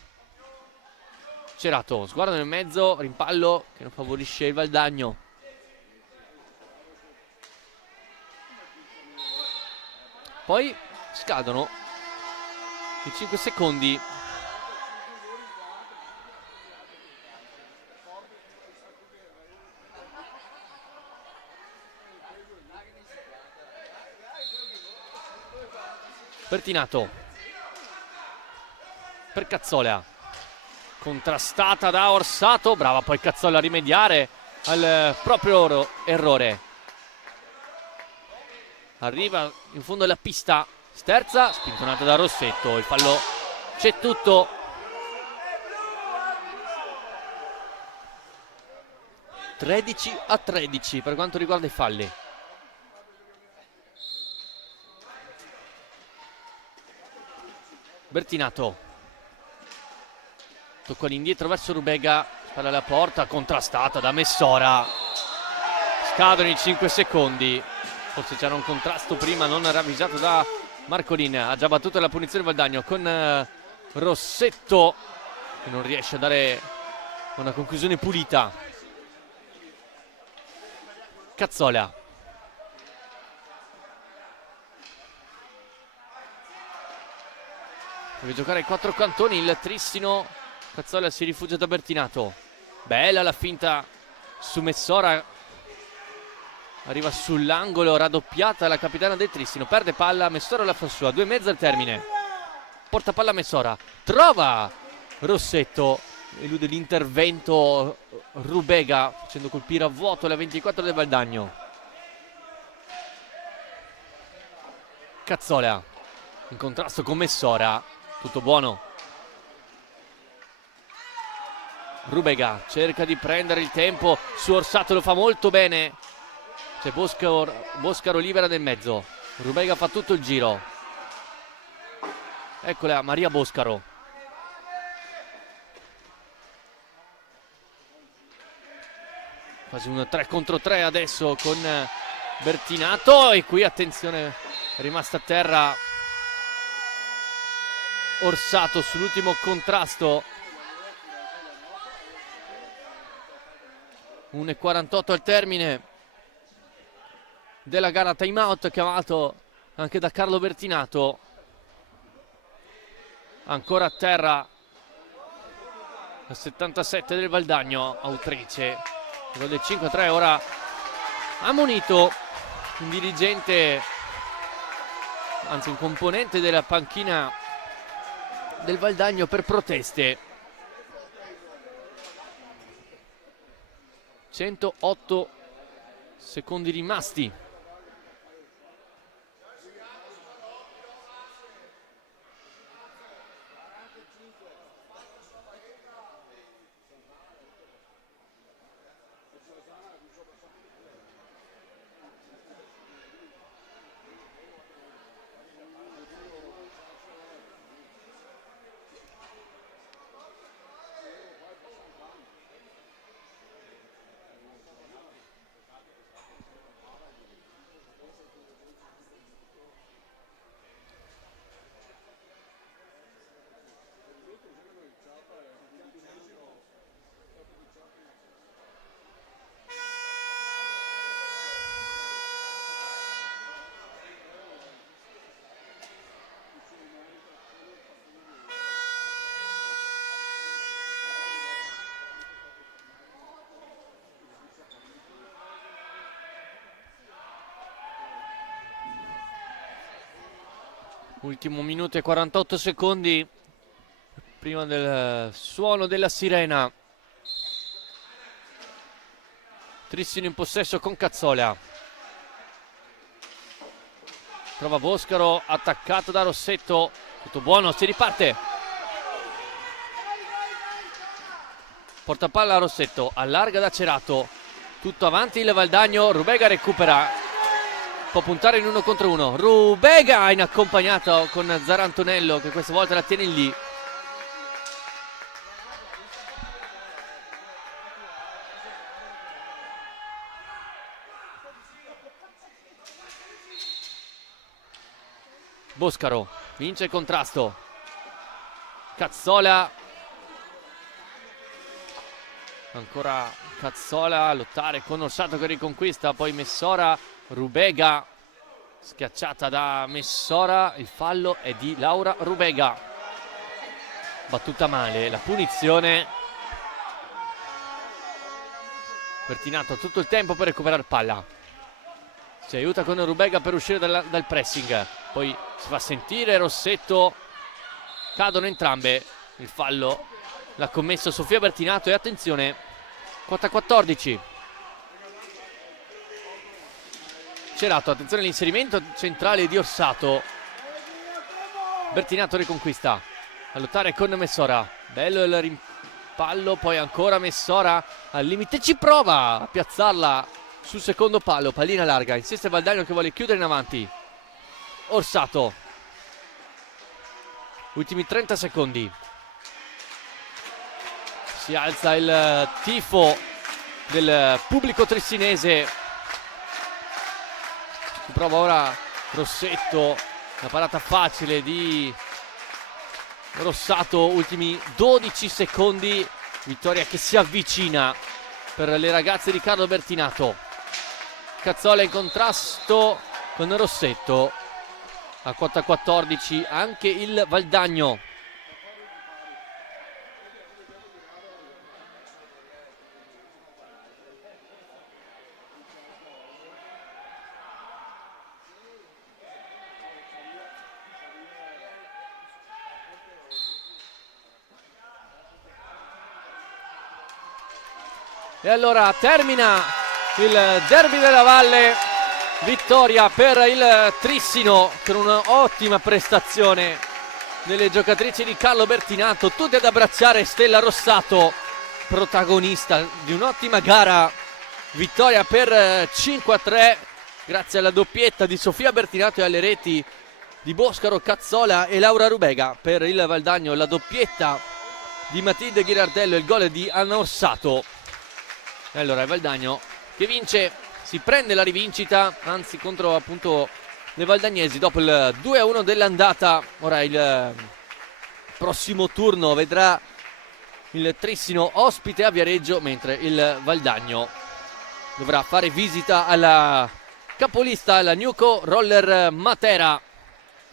Cerato, sguardo nel mezzo, rimpallo che non favorisce il Valdagno. Poi scadono i 5 secondi. Bertinato per Cazzola, contrastata da Orsato, brava poi Cazzola a rimediare al proprio errore. Arriva in fondo alla pista, sterza, spintonata da Rossetto, il fallo c'è tutto. (13-13) per quanto riguarda i falli. Bertinato, tocco all'indietro verso Rubega, spalla alla porta, contrastata da Messora. Scadono i 5 secondi. Forse c'era un contrasto prima non ravvisato da Marcolin. Ha già battuto la punizione Valdagno con Rossetto, che non riesce a dare una conclusione pulita. Cazzola, deve giocare ai 4 cantoni il Trissino. Cazzola si rifugia da Bertinato. Bella la finta su Messora, arriva sull'angolo, raddoppiata la capitana del Trissino, perde palla, Messora la fa sua, 2,5 al termine. Porta palla Messora, trova Rossetto, elude l'intervento Rubega facendo colpire a vuoto la 24 del Valdagno. Cazzola in contrasto con Messora, tutto buono. Rubega cerca di prendere il tempo su Orsato, lo fa molto bene. C'è Boscaro libera nel mezzo, Rubega fa tutto il giro. Eccola Maria Boscaro. Quasi un 3 contro 3 adesso con Bertinato, e qui attenzione, è rimasta a terra Orsato sull'ultimo contrasto. 1,48 al termine della gara, time out chiamato anche da Carlo Bertinato. Ancora a terra al 77 del Valdagno, autrice gol del 5-3. Ora ammonito un dirigente, anzi un componente della panchina del Valdagno per proteste. 108 secondi rimasti. Ultimo minuto e 48 secondi prima del suono della sirena. Trissino in possesso con Cazzola. Trova Boscaro, attaccato da Rossetto. Tutto buono, si riparte. Porta palla a Rossetto, allarga da Cerato. Tutto avanti il Valdagno, Rubega recupera. Può puntare in 1 contro 1. Rubega in accompagnato con Zarantonello, che questa volta la tiene lì. Boscaro vince il contrasto. Cazzola. Ancora Cazzola a lottare con Orsato che riconquista. Poi Messora. Rubega schiacciata da Messora. Il fallo è di Laura Rubega. Battuta male. La punizione. Bertinato tutto il tempo per recuperare palla. Si aiuta con Rubega per uscire dal pressing. Poi si fa sentire Rossetto. Cadono entrambe. Il fallo l'ha commesso Sofia Bertinato. E attenzione, quota 14. Cerato, attenzione all'inserimento centrale di Orsato. Bertinato riconquista. A lottare con Messora. Bello il rimpallo. Poi ancora Messora al limite. Ci prova a piazzarla sul secondo palo. Pallina larga. Insiste Valdagno che vuole chiudere in avanti. Orsato. Ultimi 30 secondi. Si alza il tifo del pubblico trissinese. Si prova ora Rossetto. Una parata facile di Rossato. Ultimi 12 secondi. Vittoria che si avvicina per le ragazze di Carlo Bertinato. Cazzola in contrasto con Rossetto. A quota 14 anche il Valdagno. E allora termina il derby della Valle. Vittoria per il Trissino con un'ottima prestazione delle giocatrici di Carlo Bertinato, tutte ad abbracciare Stella Rossato, protagonista di un'ottima gara. Vittoria per 5-3 grazie alla doppietta di Sofia Bertinato e alle reti di Boscaro, Cazzola e Laura Rubega. Per il Valdagno la doppietta di Matilde Ghirardello e il gol di Anna Orsato. E allora il Valdagno che vince, si prende la rivincita, anzi contro appunto le valdagnesi dopo il 2-1 dell'andata. Ora il prossimo turno vedrà il Trissino ospite a Viareggio, mentre il Valdagno dovrà fare visita alla capolista, alla Nuco Roller Matera.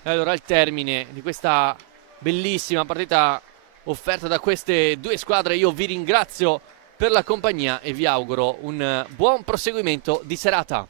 E allora al termine di questa bellissima partita offerta da queste due squadre io vi ringrazio per la compagnia e vi auguro un buon proseguimento di serata.